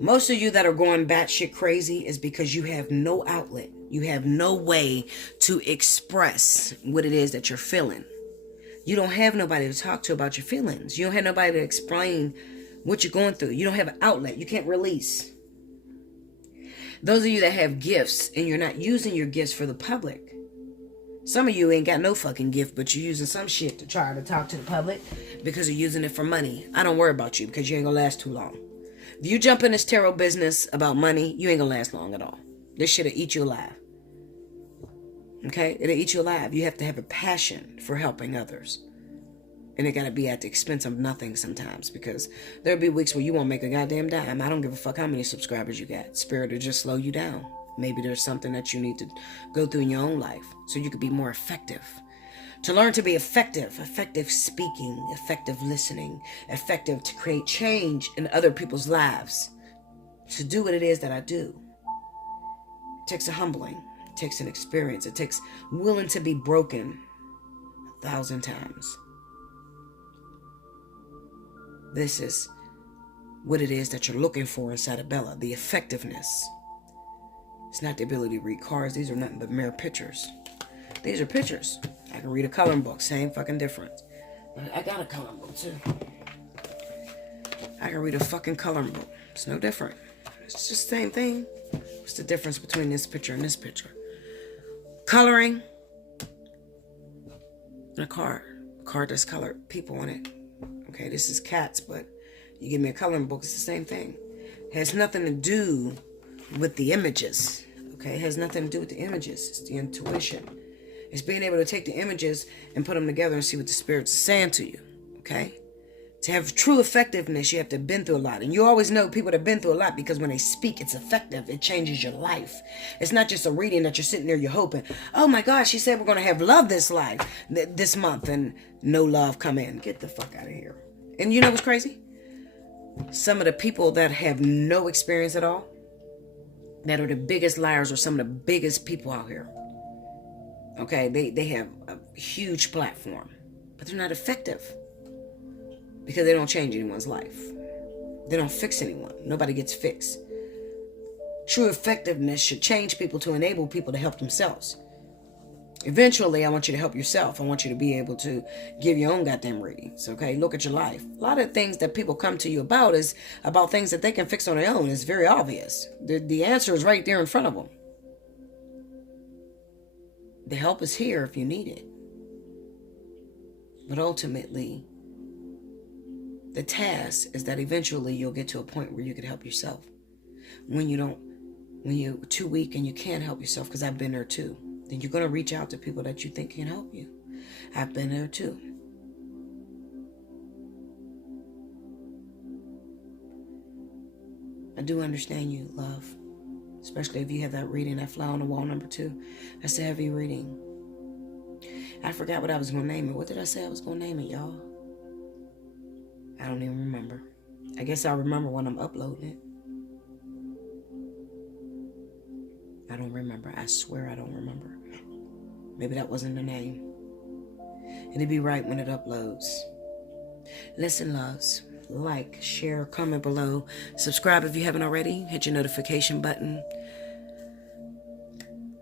Most of you that are going batshit crazy is because you have no outlet. You have no way to express what it is that you're feeling. You don't have nobody to talk to about your feelings. You don't have nobody to explain what you're going through. You don't have an outlet. You can't release. Those of you that have gifts and you're not using your gifts for the public. Some of you ain't got no fucking gift, but you're using some shit to try to talk to the public because you're using it for money. I don't worry about you because you ain't gonna last too long. If you jump in this tarot business about money, you ain't gonna last long at all. This shit'll eat you alive. Okay? It'll eat you alive. You have to have a passion for helping others. And it gotta be at the expense of nothing sometimes, because there'll be weeks where you won't make a goddamn dime. I don't give a fuck how many subscribers you got. Spirit will just slow you down. Maybe there's something that you need to go through in your own life so you could be more effective. To learn to be effective speaking, effective listening, effective to create change in other people's lives, to do what it is that I do. It takes a humbling, it takes an experience, it takes willing to be broken 1,000 times. This is what it is that you're looking for inside of Bella, the effectiveness. It's not the ability to read cards. These are nothing but mere pictures. These are pictures. I can read a coloring book, same fucking difference. I got a coloring book too. I can read a fucking coloring book. It's no different. It's just the same thing. What's the difference between this picture and this picture? Coloring and a card. A card that's colored, people on it. Okay, this is cats, but you give me a coloring book, it's the same thing. It has nothing to do with the images. Okay, it has nothing to do with the images. It's the intuition. It's being able to take the images and put them together and see what the spirits are saying to you. Okay? To have true effectiveness, you have to have been through a lot. And you always know people that have been through a lot, because when they speak, it's effective. It changes your life. It's not just a reading that you're sitting there, you're hoping, oh my gosh, she said we're going to have love this month, and no love come in. Get the fuck out of here. And you know what's crazy? Some of the people that have no experience at all, that are the biggest liars, are some of the biggest people out here. Okay, they have a huge platform, but they're not effective. Because they don't change anyone's life. They don't fix anyone. Nobody gets fixed. True effectiveness should change people to enable people to help themselves. Eventually, I want you to help yourself. I want you to be able to give your own goddamn readings. Okay, look at your life. A lot of things that people come to you about is about things that they can fix on their own. It's very obvious. The answer is right there in front of them. The help is here if you need it. But ultimately, the task is that eventually you'll get to a point where you can help yourself. When you're too weak and you can't help yourself, because I've been there too, then you're going to reach out to people that you think can help you. I've been there too. I do understand you, love. Especially if you have that reading, that fly on the wall number 2. That's a heavy reading. I forgot what I was going to name it. What did I say I was going to name it, y'all? I don't even remember. I guess I'll remember when I'm uploading it. I don't remember. I swear I don't remember. Maybe that wasn't the name. It'll be right when it uploads. Listen, loves. Like, share, comment below. Subscribe if you haven't already. Hit your notification button.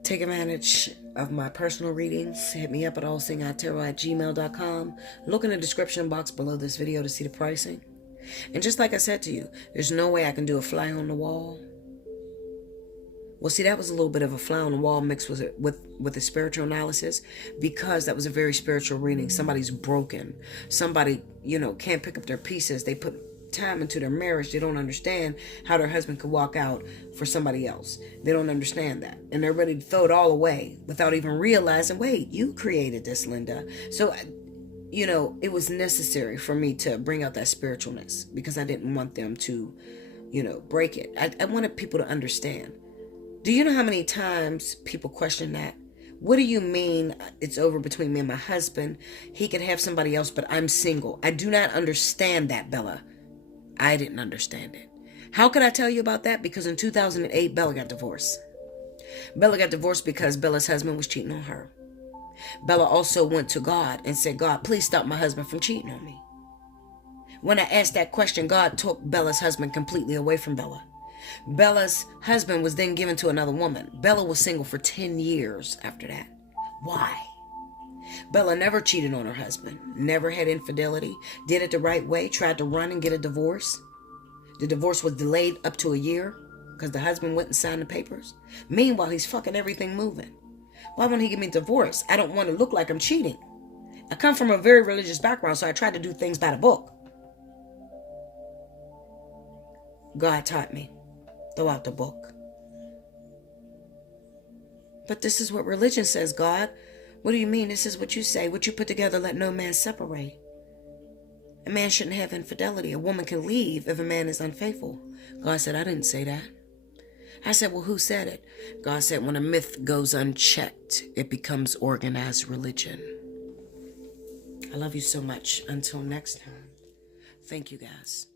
Take advantage of my personal readings. Hit me up at allseeingeyetarot@gmail.com. Look in the description box below this video to see the pricing. And just like I said to you, there's no way I can do a fly on the wall. Well, see, that was a little bit of a fly on the wall mixed with a spiritual analysis, because that was a very spiritual reading. Somebody's broken. Somebody, can't pick up their pieces. They put time into their marriage. They don't understand how their husband could walk out for somebody else. They don't understand that. And they're ready to throw it all away without even realizing, wait, you created this, Linda. So, it was necessary for me to bring out that spiritualness, because I didn't want them to, break it. I wanted people to understand. Do you know how many times people question that? What do you mean it's over between me and my husband? He could have somebody else, but I'm single. I do not understand that, Bella. I didn't understand it. How could I tell you about that? Because in 2008, Bella got divorced. Bella got divorced because Bella's husband was cheating on her. Bella also went to God and said, God, please stop my husband from cheating on me. When I asked that question, God took Bella's husband completely away from Bella. Bella's husband was then given to another woman. Bella was single for 10 years after that. Why? Bella never cheated on her husband, never had infidelity, did it the right way, tried to run and get a divorce. The divorce was delayed up to a year because the husband went and signed the papers. Meanwhile, he's fucking everything moving. Why won't he give me a divorce? I don't want to look like I'm cheating. I come from a very religious background, so I tried to do things by the book. God taught me. Throw out the book. But this is what religion says, God. What do you mean? This is what you say. What you put together, let no man separate. A man shouldn't have infidelity. A woman can leave if a man is unfaithful. God said, I didn't say that. I said, well, who said it? God said, when a myth goes unchecked, it becomes organized religion. I love you so much. Until next time. Thank you, guys.